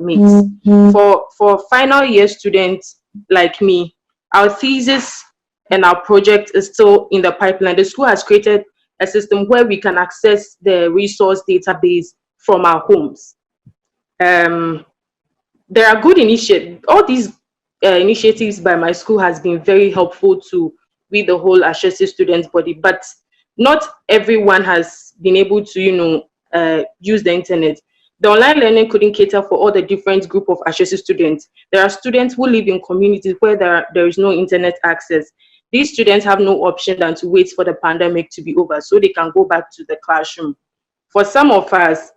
mates. For final year students like me, our thesis and our project is still in the pipeline. The school has created a system where we can access the resource database from our homes. There are good initiatives. All these initiatives by my school has been very helpful to with the whole Ashesi students body, but not everyone has been able to, use the internet. The online learning couldn't cater for all the different group of Ashesi students. There are students who live in communities where there is no internet access. These students have no option than to wait for the pandemic to be over so they can go back to the classroom. For some of us,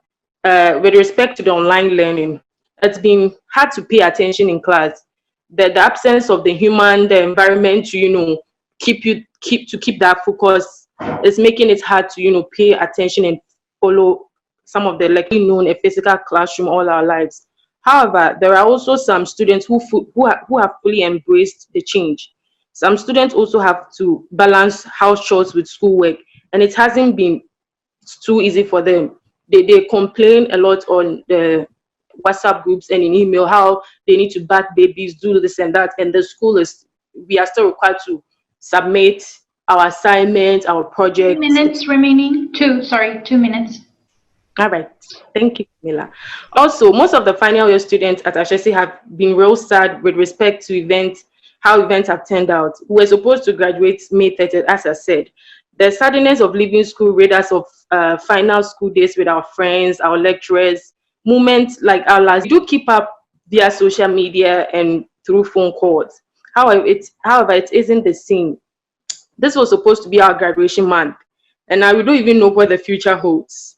with respect to the online learning, it's been hard to pay attention in class. The absence of the environment to, keep that focus is making it hard to, pay attention and follow some of the likely known a physical classroom all our lives. However, there are also some students who have fully embraced the change. Some students also have to balance house chores with schoolwork, and it hasn't been too easy for them. They complain a lot on the WhatsApp groups and in email how they need to bath babies, do this and that, and the school we are still required to submit our assignments, our projects. 2 minutes remaining. 2 minutes. All right, thank you, Mila. Also, most of the final year students at Ashesi have been real sad with respect to how events have turned out. We were supposed to graduate May 30th, as I said. The sadness of leaving school rid us of final school days with our friends, our lecturers, moments like our last. We do keep up via social media and through phone calls. However, it isn't the same. This was supposed to be our graduation month, and now we don't even know what the future holds.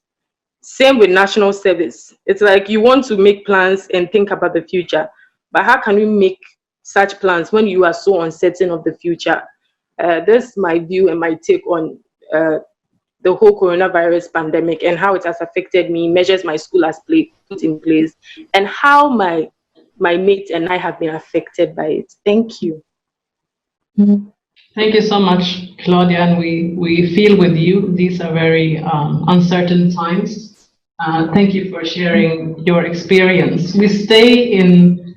Same with national service. It's like you want to make plans and think about the future, but how can you make such plans when you are so uncertain of the future? This is my view and my take on the whole coronavirus pandemic and how it has affected me, measures my school has put in place, and how my mates and I have been affected by it. Thank you. Thank you so much, Claudia, and we feel with you. These are very uncertain times. Thank you for sharing your experience. We stay in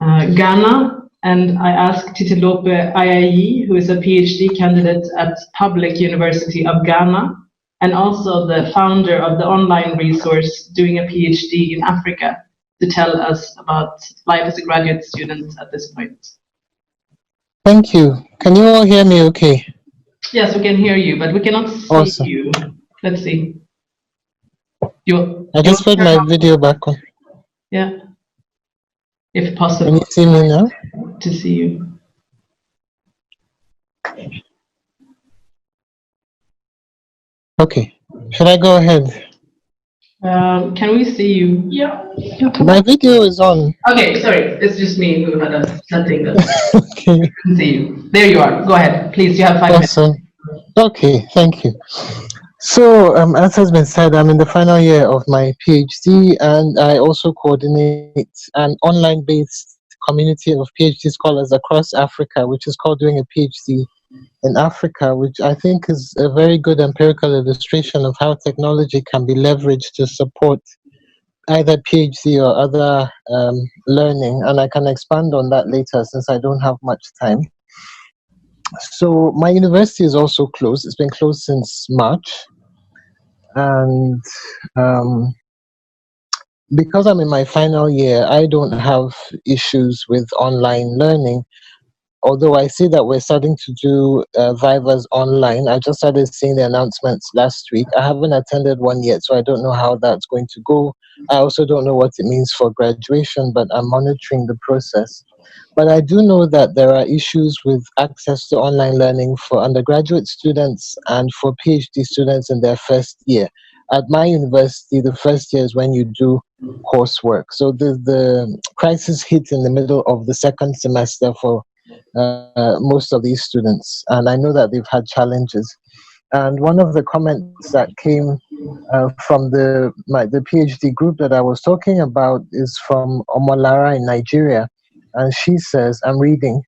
Ghana, and I asked Titilope Ayayi, who is a PhD candidate at Public University of Ghana, and also the founder of the online resource doing a PhD in Africa, to tell us about life as a graduate student at this point. Thank you. Can you all hear me okay? Yes, we can hear you, but we cannot see Awesome. you. Let's see. I just put my video back on. Yeah. If possible. Can you see me now? To see you. Okay. Should I go ahead? Can we see you? Yeah. My video is on. Okay, sorry. It's just me who had a setting that Okay. can see you. There you are. Go ahead. Please, you have 5 minutes. Awesome. Okay, thank you. So, as has been said, I'm in the final year of my PhD, and I also coordinate an online-based community of PhD scholars across Africa, which is called Doing a PhD in Africa, which I think is a very good empirical illustration of how technology can be leveraged to support either PhD or other learning, and I can expand on that later since I don't have much time. So my university is also closed. It's been closed since March, and because I'm in my final year, I don't have issues with online learning. Although I see that we're starting to do Vivas online. I just started seeing the announcements last week. I haven't attended one yet, so I don't know how that's going to go. I also don't know what it means for graduation, but I'm monitoring the process. But I do know that there are issues with access to online learning for undergraduate students and for PhD students in their first year. At my university, the first year is when you do coursework. So the crisis hit in the middle of the second semester for most of these students, and I know that they've had challenges. And one of the comments that came from the PhD group that I was talking about is from Omolara in Nigeria, and she says, I'm reading,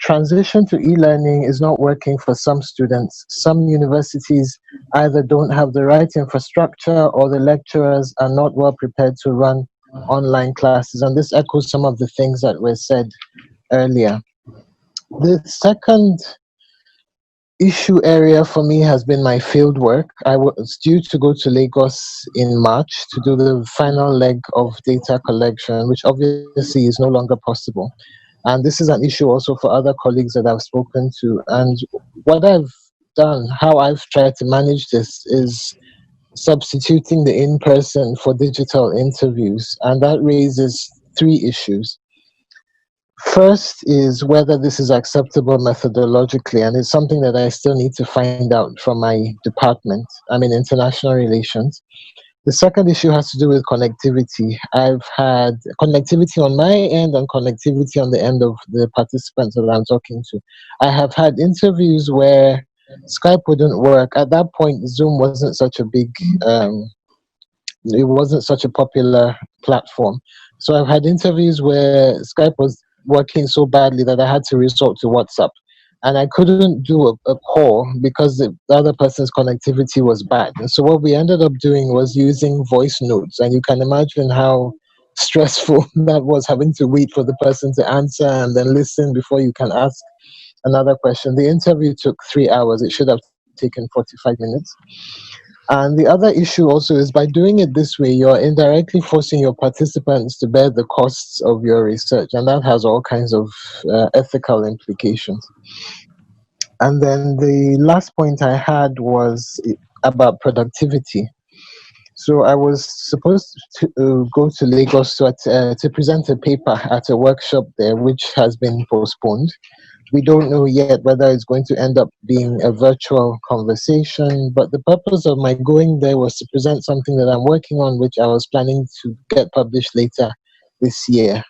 transition to e-learning is not working for some students. Some universities either don't have the right infrastructure or the lecturers are not well prepared to run online classes, and this echoes some of the things that were said earlier. The second issue area for me has been my field work. I was due to go to Lagos in March to do the final leg of data collection, which obviously is no longer possible. And this is an issue also for other colleagues that I've spoken to. And what I've done, how I've tried to manage this, is substituting the in-person for digital interviews. And that raises 3 issues. First is whether this is acceptable methodologically, and it's something that I still need to find out from my department. I'm in international relations. The second issue has to do with connectivity. I've had connectivity on my end and connectivity on the end of the participants that I'm talking to. I have had interviews where Skype wouldn't work. At that point, Zoom wasn't such a big, it wasn't such a popular platform. So I've had interviews where Skype was working so badly that I had to resort to WhatsApp. And I couldn't do a call because the other person's connectivity was bad. And so what we ended up doing was using voice notes. And you can imagine how stressful that was, having to wait for the person to answer and then listen before you can ask another question. The interview took 3 hours. It should have taken 45 minutes. And the other issue also is by doing it this way, you're indirectly forcing your participants to bear the costs of your research, and that has all kinds of ethical implications. And then the last point I had was about productivity. So I was supposed to go to Lagos to present a paper at a workshop there, which has been postponed. We don't know yet whether it's going to end up being a virtual conversation, but the purpose of my going there was to present something that I'm working on, which I was planning to get published later this year.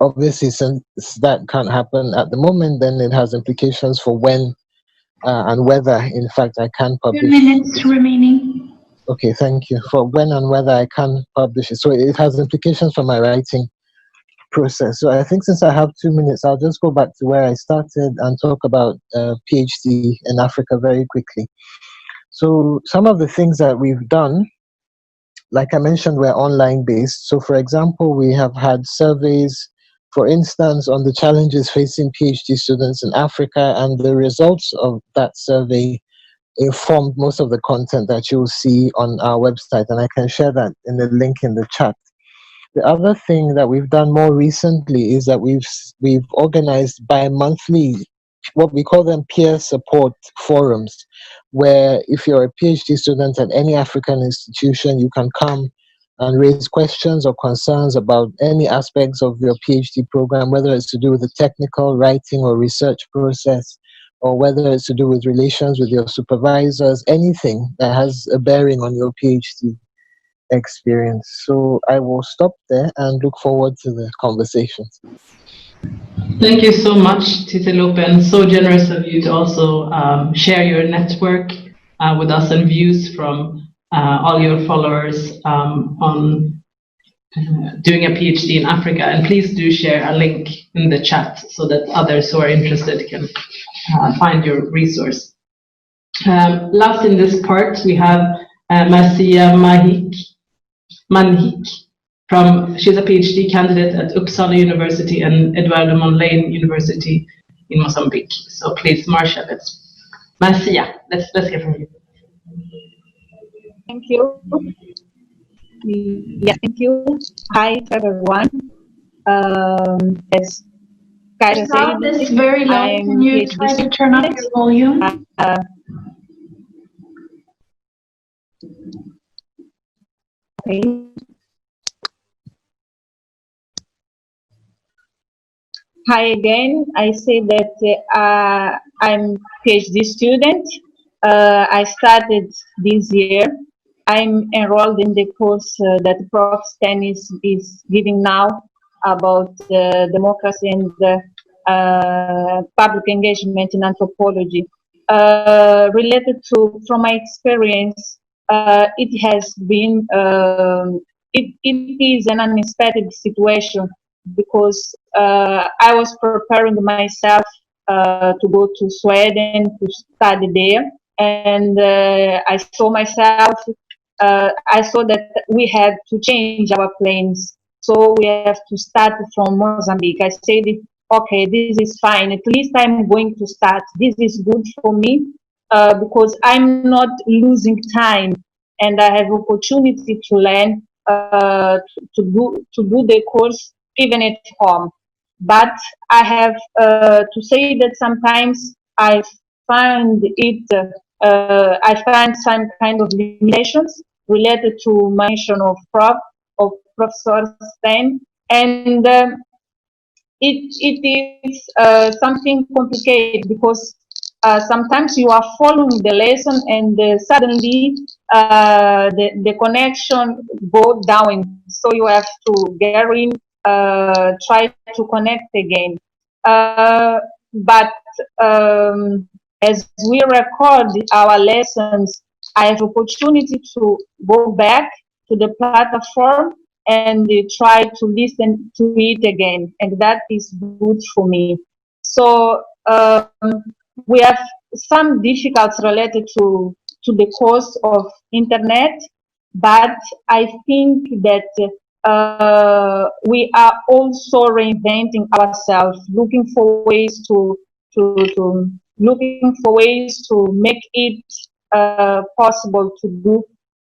Obviously, since that can't happen at the moment, then it has implications for when and whether, in fact, I can 2 publish. minutes remaining. Okay, thank you. For when and whether I can publish it. So it has implications for my writing process. So I think since I have 2 minutes, I'll just go back to where I started and talk about PhD in Africa very quickly. So some of the things that we've done, like I mentioned, were online based. So for example, we have had surveys, for instance, on the challenges facing PhD students in Africa, and the results of that survey informed most of the content that you'll see on our website, and I can share that in the link in the chat. The other thing that we've done more recently is that we've organized bi-monthly, what we call them peer support forums, where if you're a PhD student at any African institution, you can come and raise questions or concerns about any aspects of your PhD program, whether it's to do with the technical, writing, or research process, or whether it's to do with relations with your supervisors, anything that has a bearing on your PhD experience. So I will stop there and look forward to the conversations. Thank you so much, Titelope, and so generous of you to also share your network with us and views from all your followers on doing a PhD in Africa. And please do share a link in the chat so that others who are interested can find your resource. Last in this part, we have Marcia Manhik. She's a PhD candidate at Uppsala University and Eduardo Mondlane University in Mozambique. So please, Marcia, let's hear from you. Thank you. Yeah, thank you. Hi, everyone. As Kara said, This is very low. Can you try to turn up your volume? Okay. Hi again. I say that I'm PhD student. I started this year. I'm enrolled in the course that Prof. Stennis is giving now about democracy and public engagement in anthropology. Related to, from my experience, it has been, it is an unexpected situation because I was preparing myself to go to Sweden to study there, and I saw myself. I saw that we had to change our plans, so we have to start from Mozambique. I said, okay, this is fine. At least I'm going to start. This is good for me because I'm not losing time, and I have opportunity to learn to do the course even at home. But I have to say that sometimes I find it. I find some kind of limitations related to mention of Professor Stein, and it is something complicated because sometimes you are following the lesson and suddenly the connection goes down, so you have to get in, try to connect again. But as we record our lessons, I have opportunity to go back to the platform and try to listen to it again, and that is good for me. So we have some difficulties related to the cost of internet, but I think that we are also reinventing ourselves, looking for ways to make it possible to do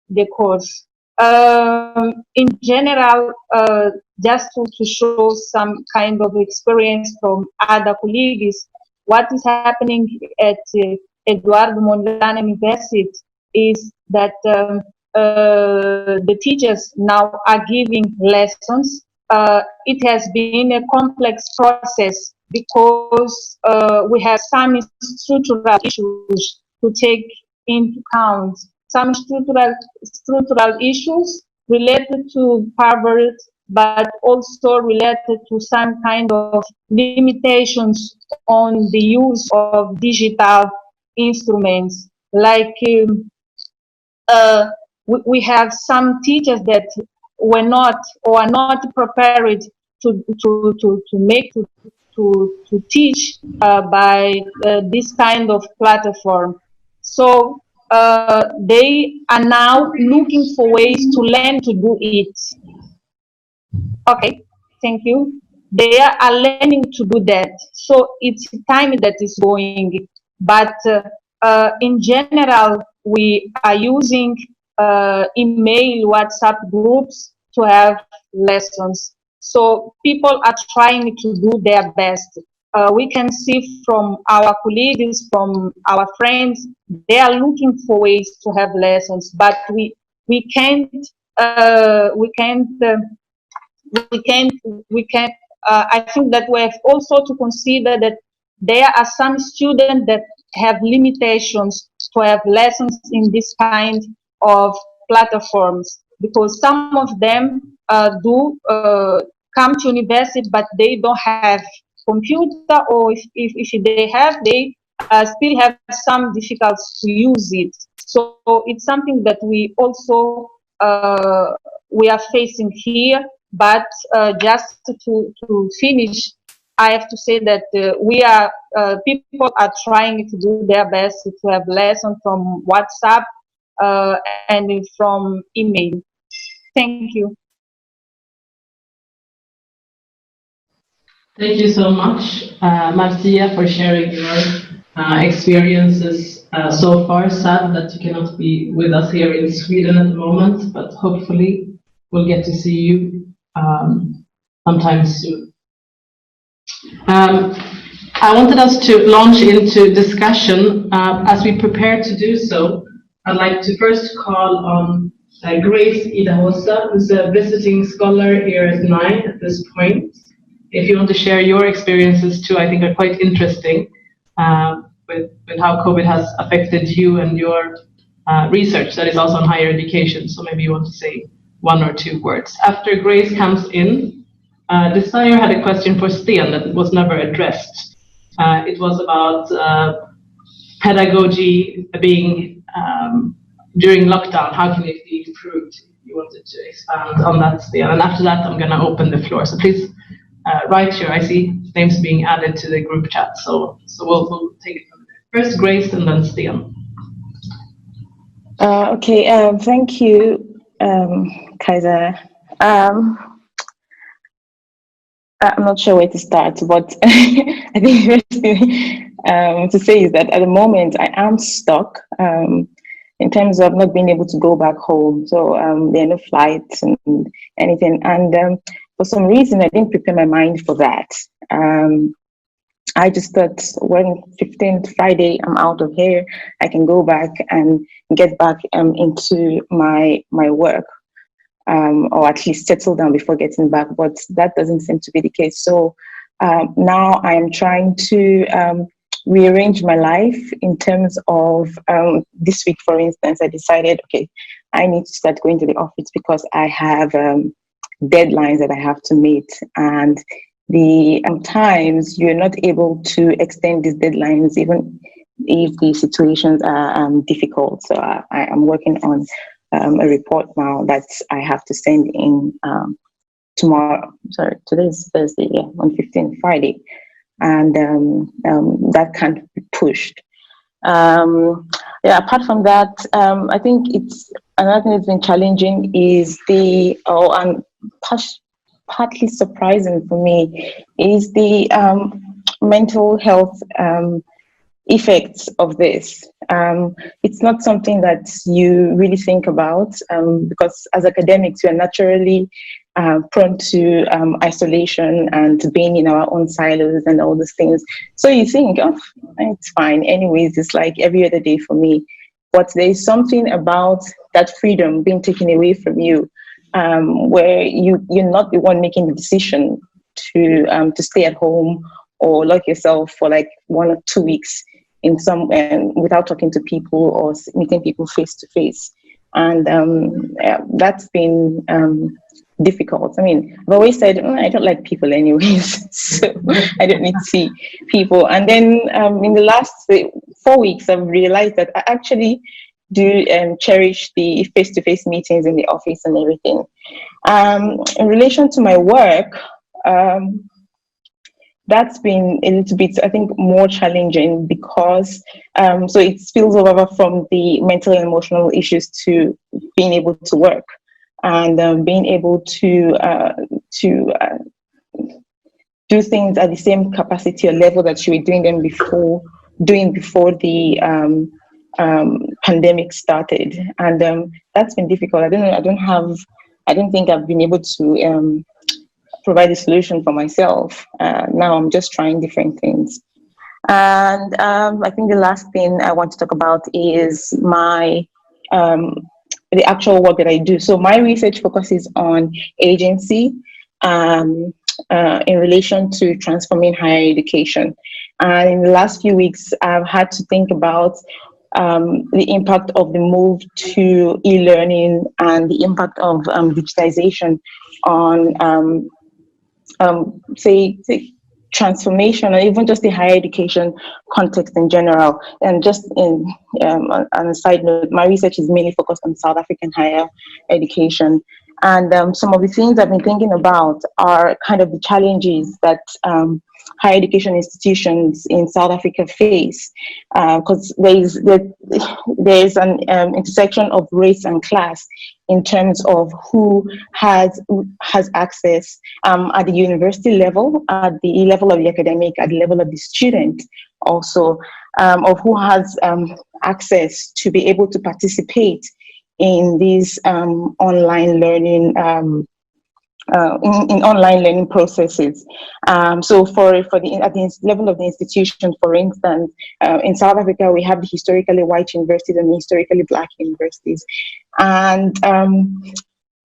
the course. In general, just to show some kind of experience from other colleagues, what is happening at Eduardo Mondlane University is that the teachers now are giving lessons. It has been a complex process because we have some structural issues to take into account. Some structural issues related to poverty, but also related to some kind of limitations on the use of digital instruments. Like we have some teachers that were not or are not prepared to teach by this kind of platform. So they are now looking for ways to learn to do it. Okay, thank you. They are learning to do that. So it's time that is going. But in general, we are using email, WhatsApp groups to have lessons. So people are trying to do their best. We can see from our colleagues, from our friends, they are looking for ways to have lessons, but we can't we can't we can I think that we have also to consider that there are some students that have limitations to have lessons in this kind of platforms, because some of them do come to university but they don't have computer, or if they have, they still have some difficulties to use it. So it's something that we also we are facing here. But just to finish, I have to say that people are trying to do their best to have lessons from WhatsApp and from email. Thank you. Thank you so much, Marcia, for sharing your experiences so far. Sad that you cannot be with us here in Sweden at the moment, but hopefully we'll get to see you sometime soon. I wanted us to launch into discussion. As we prepare to do so, I'd like to first call on Grace Idahosa, who's a visiting scholar here at NIE at this point. If you want to share your experiences too, I think are quite interesting with how COVID has affected you and your research that is also on higher education. So maybe you want to say one or two words. After Grace comes in, Desire had a question for Sten that was never addressed. It was about pedagogy being during lockdown. How can it be improved? You wanted to expand on that, Sten. And after that, I'm going to open the floor. So please write here. I see names being added to the group chat. So we'll take it from there. First Grace and then Sten. Okay, thank you, Kaiser. I'm not sure where to start, but I think the first thing to say is that at the moment I am stuck in terms of not being able to go back home. So there are no flights and anything. And for some reason, I didn't prepare my mind for that. I just thought when 15th Friday, I'm out of here, I can go back and get back into my work. Or at least settle down before getting back, but that doesn't seem to be the case. So now I am trying to rearrange my life in terms of this week, for instance, I decided, okay, I need to start going to the office because I have deadlines that I have to meet. And the times you're not able to extend these deadlines, even if the situations are difficult. So I am working on a report now that I have to send in tomorrow. Sorry, today is Thursday, yeah, on 15th Friday, and that can't be pushed. Yeah. Apart from that, I think it's another thing that's been challenging is and partly surprising for me is the mental health effects of this. It's not something that you really think about because as academics, we are naturally prone to isolation and being in our own silos and all those things. So you think, oh, it's fine. Anyways, it's like every other day for me. But there is something about that freedom being taken away from you where you're not the one making the decision to stay at home or lock yourself for like 1 or 2 weeks in some without talking to people or meeting people face to face, and that's been difficult. I mean, I've always said I don't like people anyways, so I don't need to see people. And then in the last 4 weeks, I've realized that I actually do cherish the face-to-face meetings in the office and everything. In relation to my work, that's been a little bit, I think, more challenging because so it spills over from the mental and emotional issues to being able to work and being able to do things at the same capacity or level that you were doing them before the pandemic started, and that's been difficult. I don't think I've been able to provide a solution for myself. Now I'm just trying different things. And I think the last thing I want to talk about is the actual work that I do. So my research focuses on agency in relation to transforming higher education. And in the last few weeks, I've had to think about the impact of the move to e-learning and the impact of digitization on say transformation, or even just the higher education context in general. And just on a side note, my research is mainly focused on South African higher education. And some of the things I've been thinking about are kind of the challenges that higher education institutions in South Africa face, because there's an intersection of race and class in terms of who has access at the university level, at the level of the academic, at the level of the student also, of who has access to be able to participate in these online learning in online learning processes. So at the level of the institution, for instance, in South Africa, we have the historically white universities and the historically black universities. And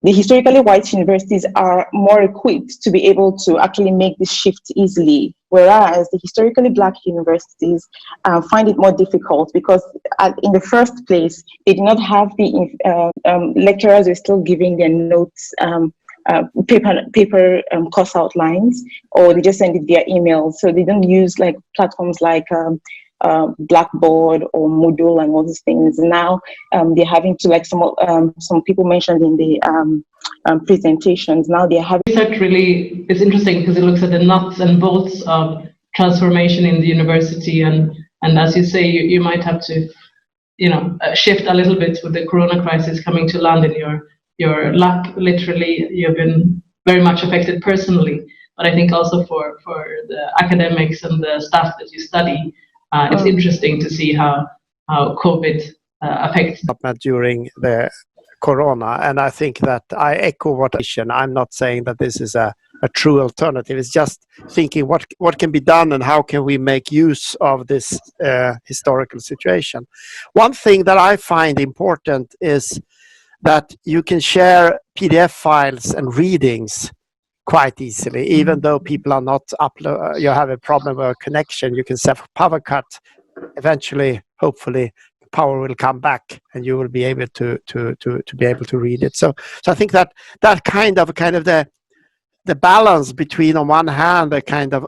the historically white universities are more equipped to be able to actually make this shift easily, whereas the historically black universities find it more difficult because in the first place, they do not have the lecturers are still giving their notes, paper course outlines, or they just send it via email. So they don't use like platforms like Blackboard or Moodle and all these things. Now they're having to, like some people mentioned in the presentations, now they're having... Research really is interesting because it looks at the nuts and bolts of transformation in the university, and as you say, you might have to shift a little bit with the corona crisis coming to London. Your luck, literally, you've been very much affected personally, but I think also for the academics and the staff that you study, it's interesting to see how COVID affects during the corona. And I think that I echo what I'm not saying that this is a true alternative. It's just thinking what can be done and how can we make use of this historical situation. One thing that I find important is that you can share PDF files and readings quite easily, even though people are not you have a problem with a connection. You can set power cut. Eventually, hopefully, power will come back, and you will be able to be able to read it. So I think that kind of the balance between, on one hand, the kind of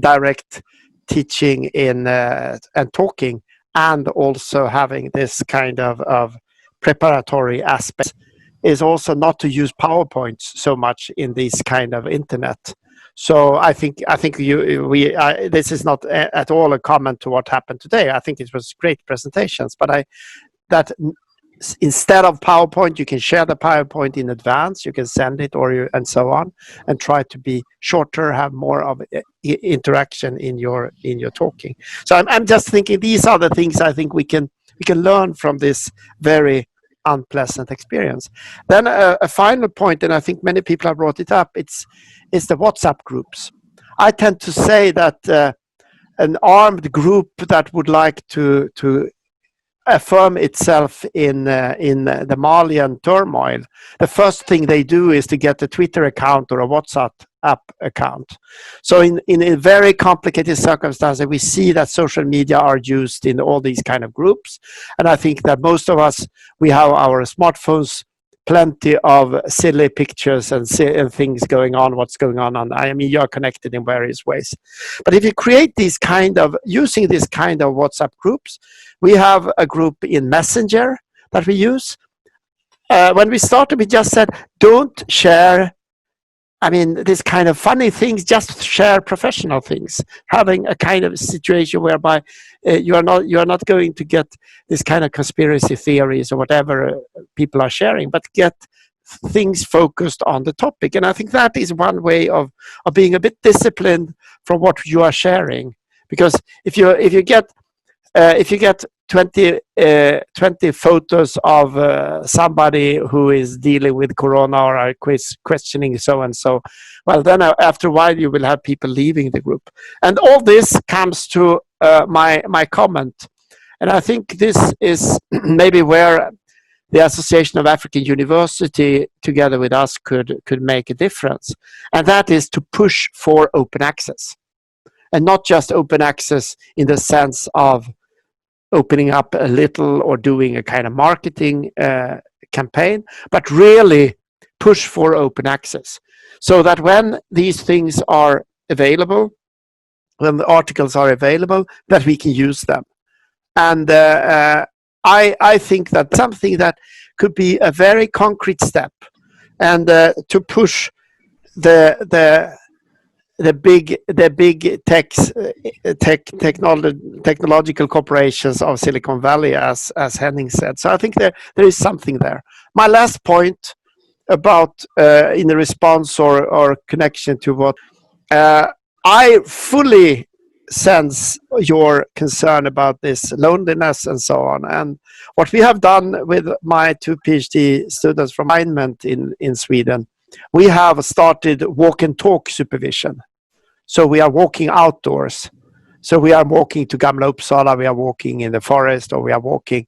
direct teaching in and talking, and also having this kind of preparatory aspect, is also not to use PowerPoints so much in this kind of internet. So I think this is not at all a comment to what happened today. I think it was great presentations, but that instead of PowerPoint, you can share the PowerPoint in advance. You can send it and so on, and try to be shorter, have more of interaction in your talking. So I'm just thinking these are the things I think we can learn from this very unpleasant experience. Then a final point, and I think many people have brought it up, it's the WhatsApp groups. I tend to say that an armed group that would like to affirm itself in the Malian turmoil, the first thing they do is to get a Twitter account or a WhatsApp account. So in a very complicated circumstances, we see that social media are used in all these kind of groups. And I think that most of us, we have our smartphones plenty of silly pictures and things going on, what's going on. I mean, you're connected in various ways. But if you create using this kind of WhatsApp groups, we have a group in Messenger that we use. When we started, we just said, don't share, I mean, this kind of funny things, just share professional things. Having a kind of situation whereby you are not going to get this kind of conspiracy theories or whatever people are sharing, but get things focused on the topic. And I think that is one way of being a bit disciplined from what you are sharing. Because if you get 20 photos of somebody who is dealing with corona or are questioning so and so, well, then after a while you will have people leaving the group. And all this comes to my comment. And I think this is maybe where the Association of African University together with us could make a difference. And that is to push for open access. And not just open access in the sense of opening up a little or doing a kind of marketing campaign, but really push for open access. So that when these things are available, when the articles are available, that we can use them. And I think that something that could be a very concrete step, and to push the big technological corporations of Silicon Valley, as Henning said. So I think there is something there. My last point about in the response or connection to what I fully sense your concern about this loneliness and so on. And what we have done with my 2 PhD students from alignment in Sweden, we have started walk and talk supervision. So we are walking outdoors. So we are walking to Gamla Uppsala, we are walking in the forest, or we are walking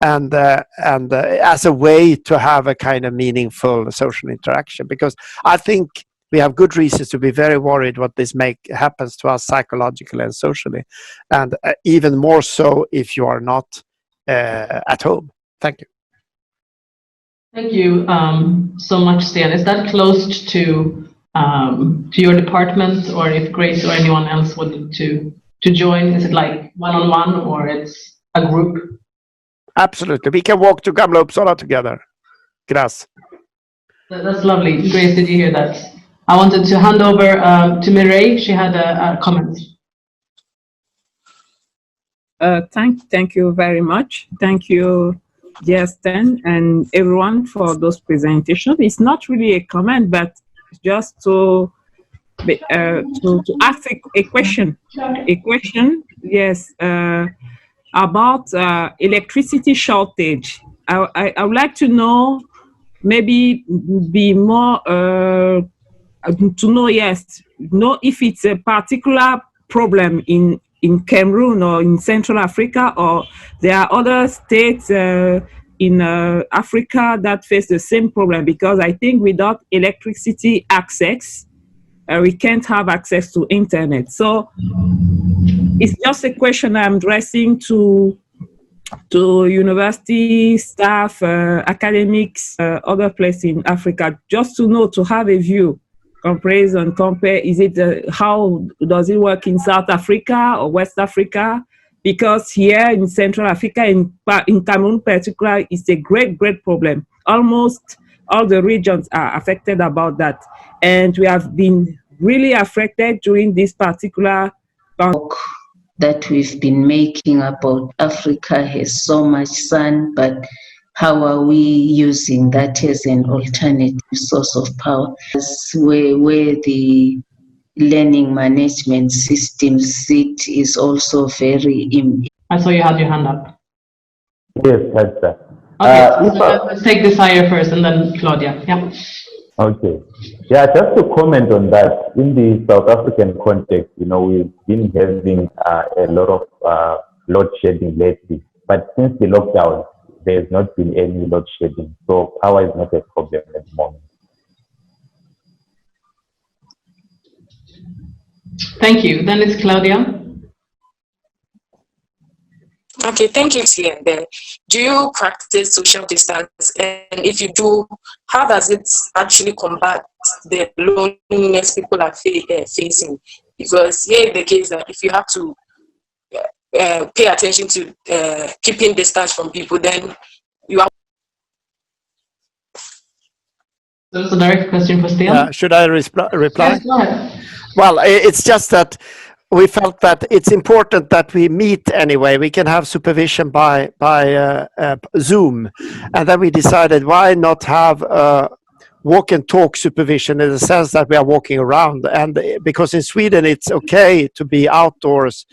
and as a way to have a kind of meaningful social interaction. Because I think we have good reasons to be very worried what this happens to us psychologically and socially, and even more so if you are not at home. Thank you. Thank you so much, Sten. Is that close to your department, or if Grace or anyone else wanted to join? Is it like one-on-one, or it's a group? Absolutely. We can walk to Gamla Uppsala together. Gracias. That's lovely. Grace, did you hear that? I wanted to hand over to Mireille. She had a comment. Thank you very much. Thank you, Sten, and everyone for those presentations. It's not really a comment, but just to ask a question. Yes, about electricity shortage. I would like to know, maybe be more to know, know if it's a particular problem in Cameroon or in Central Africa, or there are other states in Africa that face the same problem. Because I think without electricity access, we can't have access to internet. So it's just a question I'm addressing to university staff, academics, other places in Africa, just to know, to have a view, compare. Is it how does it work in South Africa or West Africa? Because here in Central Africa, in Cameroon in particular, it's a great problem. Almost all the regions are affected about that, and we have been really affected during this particular that we've been making about Africa has so much sun, but how are we using that as an alternative source of power? Where the learning management system sit is also very I saw you had your hand up. Yes, that's that. Okay, let's take this higher first and then Claudia. Yeah. Okay. Yeah, just to comment on that, in the South African context, we've been having a lot of load shedding lately. But since the lockdown, there's not been any load shedding. So power is not a problem at the moment. Thank you. Then it's Claudia. Okay, thank you, Tia. Do you practice social distance? And if you do, how does it actually combat the loneliness people are facing? Because here the case that if you have to pay attention to keeping distance from people, then you are. That's a direct question for Sten. Yeah, should I reply? Yes, go ahead. Well, it's just that we felt that it's important that we meet anyway. We can have supervision by Zoom, and then we decided why not have walk and talk supervision in the sense that we are walking around. And because in Sweden it's okay to be outdoors,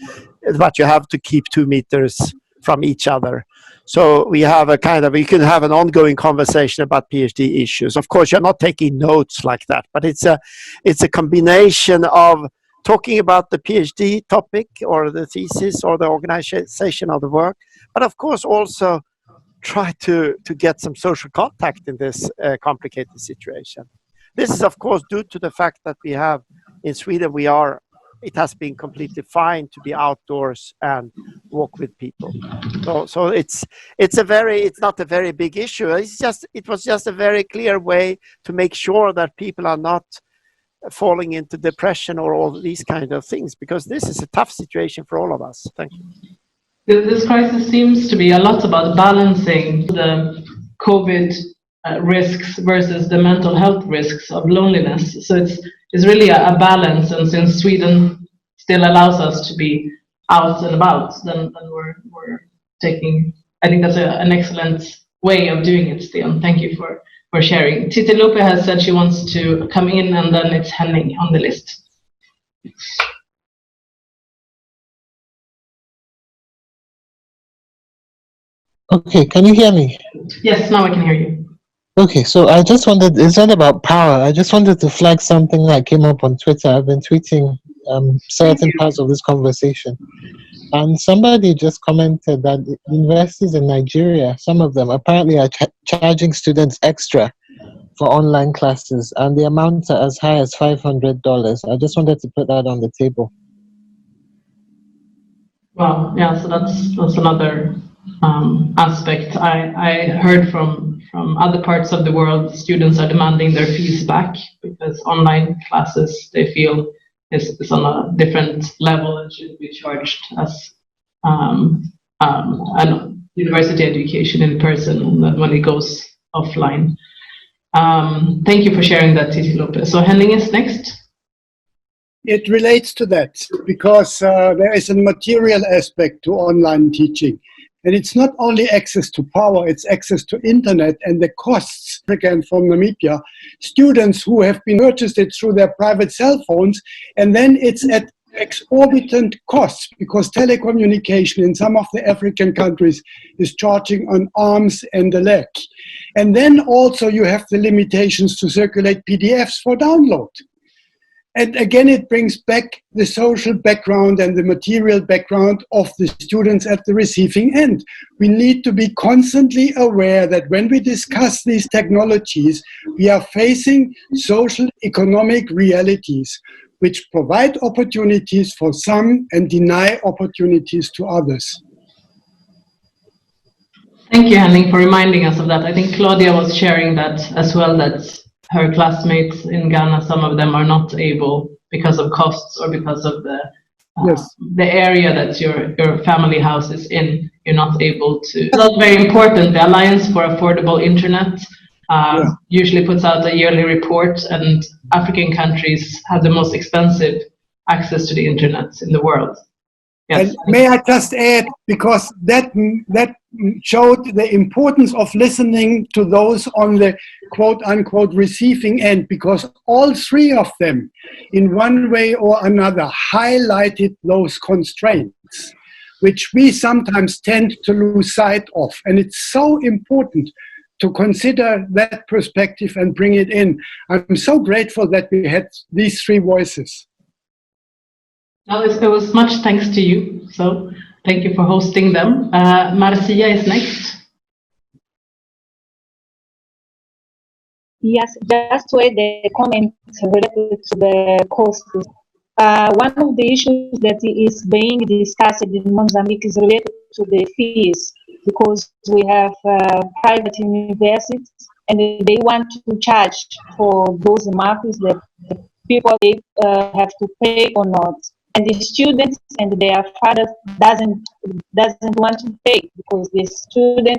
but you have to keep 2 meters from each other. So we have a kind of, you can have an ongoing conversation about PhD issues. Of course, you're not taking notes like that, but it's a combination of talking about the PhD topic or the thesis or the organization of the work, but of course also try to get some social contact in this complicated situation. This is of course due to the fact that we have in Sweden, it has been completely fine to be outdoors and walk with people. So it's not a very big issue. It was just a very clear way to make sure that people are not falling into depression or all these kind of things, because this is a tough situation for all of us. Thank you. This crisis seems to be a lot about balancing the COVID risks versus the mental health risks of loneliness. So it's really a balance, and since Sweden still allows us to be out and about, then we're taking, I think that's an excellent way of doing it, Sten. Thank you for sharing. Titi Lope has said she wants to come in, and then it's Henning on the list. Okay, can you hear me? Yes, now I can hear you. Okay, so I just wanted, it's not about power. I just wanted to flag something that came up on Twitter. I've been tweeting certain parts of this conversation. And somebody just commented that universities in Nigeria, some of them apparently are charging students extra for online classes, and the amounts are as high as $500. I just wanted to put that on the table. Well, yeah, so that's another aspect. I heard from other parts of the world, students are demanding their fees back because online classes they feel is on a different level and should be charged as an university education in person when it goes offline. Thank you for sharing that, Titi Lopez. So Henning is next. It relates to that because there is a material aspect to online teaching. And it's not only access to power, it's access to internet and the costs. Again, from Namibia, students who have been purchased it through their private cell phones, and then it's at exorbitant costs because telecommunication in some of the African countries is charging an arms and a leg. And then also you have the limitations to circulate PDFs for download. And again, it brings back the social background and the material background of the students at the receiving end. We need to be constantly aware that when we discuss these technologies, we are facing social economic realities which provide opportunities for some and deny opportunities to others. Thank you, Henning, for reminding us of that. I think Claudia was sharing that as well, that her classmates in Ghana, some of them are not able because of costs or because of the area that your family house is in. You're not able to. That's very important. The Alliance for Affordable Internet usually puts out a yearly report, and African countries have the most expensive access to the internet in the world. Yes. And may I just add, because that showed the importance of listening to those on the quote-unquote receiving end, because all three of them, in one way or another, highlighted those constraints, which we sometimes tend to lose sight of. And it's so important to consider that perspective and bring it in. I'm so grateful that we had these three voices. Well, it was much thanks to you. So thank you for hosting them. Marcia is next. Yes, just to add the comment related to the costs. One of the issues that is being discussed in Mozambique is related to the fees, because we have private universities and they want to charge for those marks that the people have to pay or not. And the students and their fathers doesn't want to pay, because the student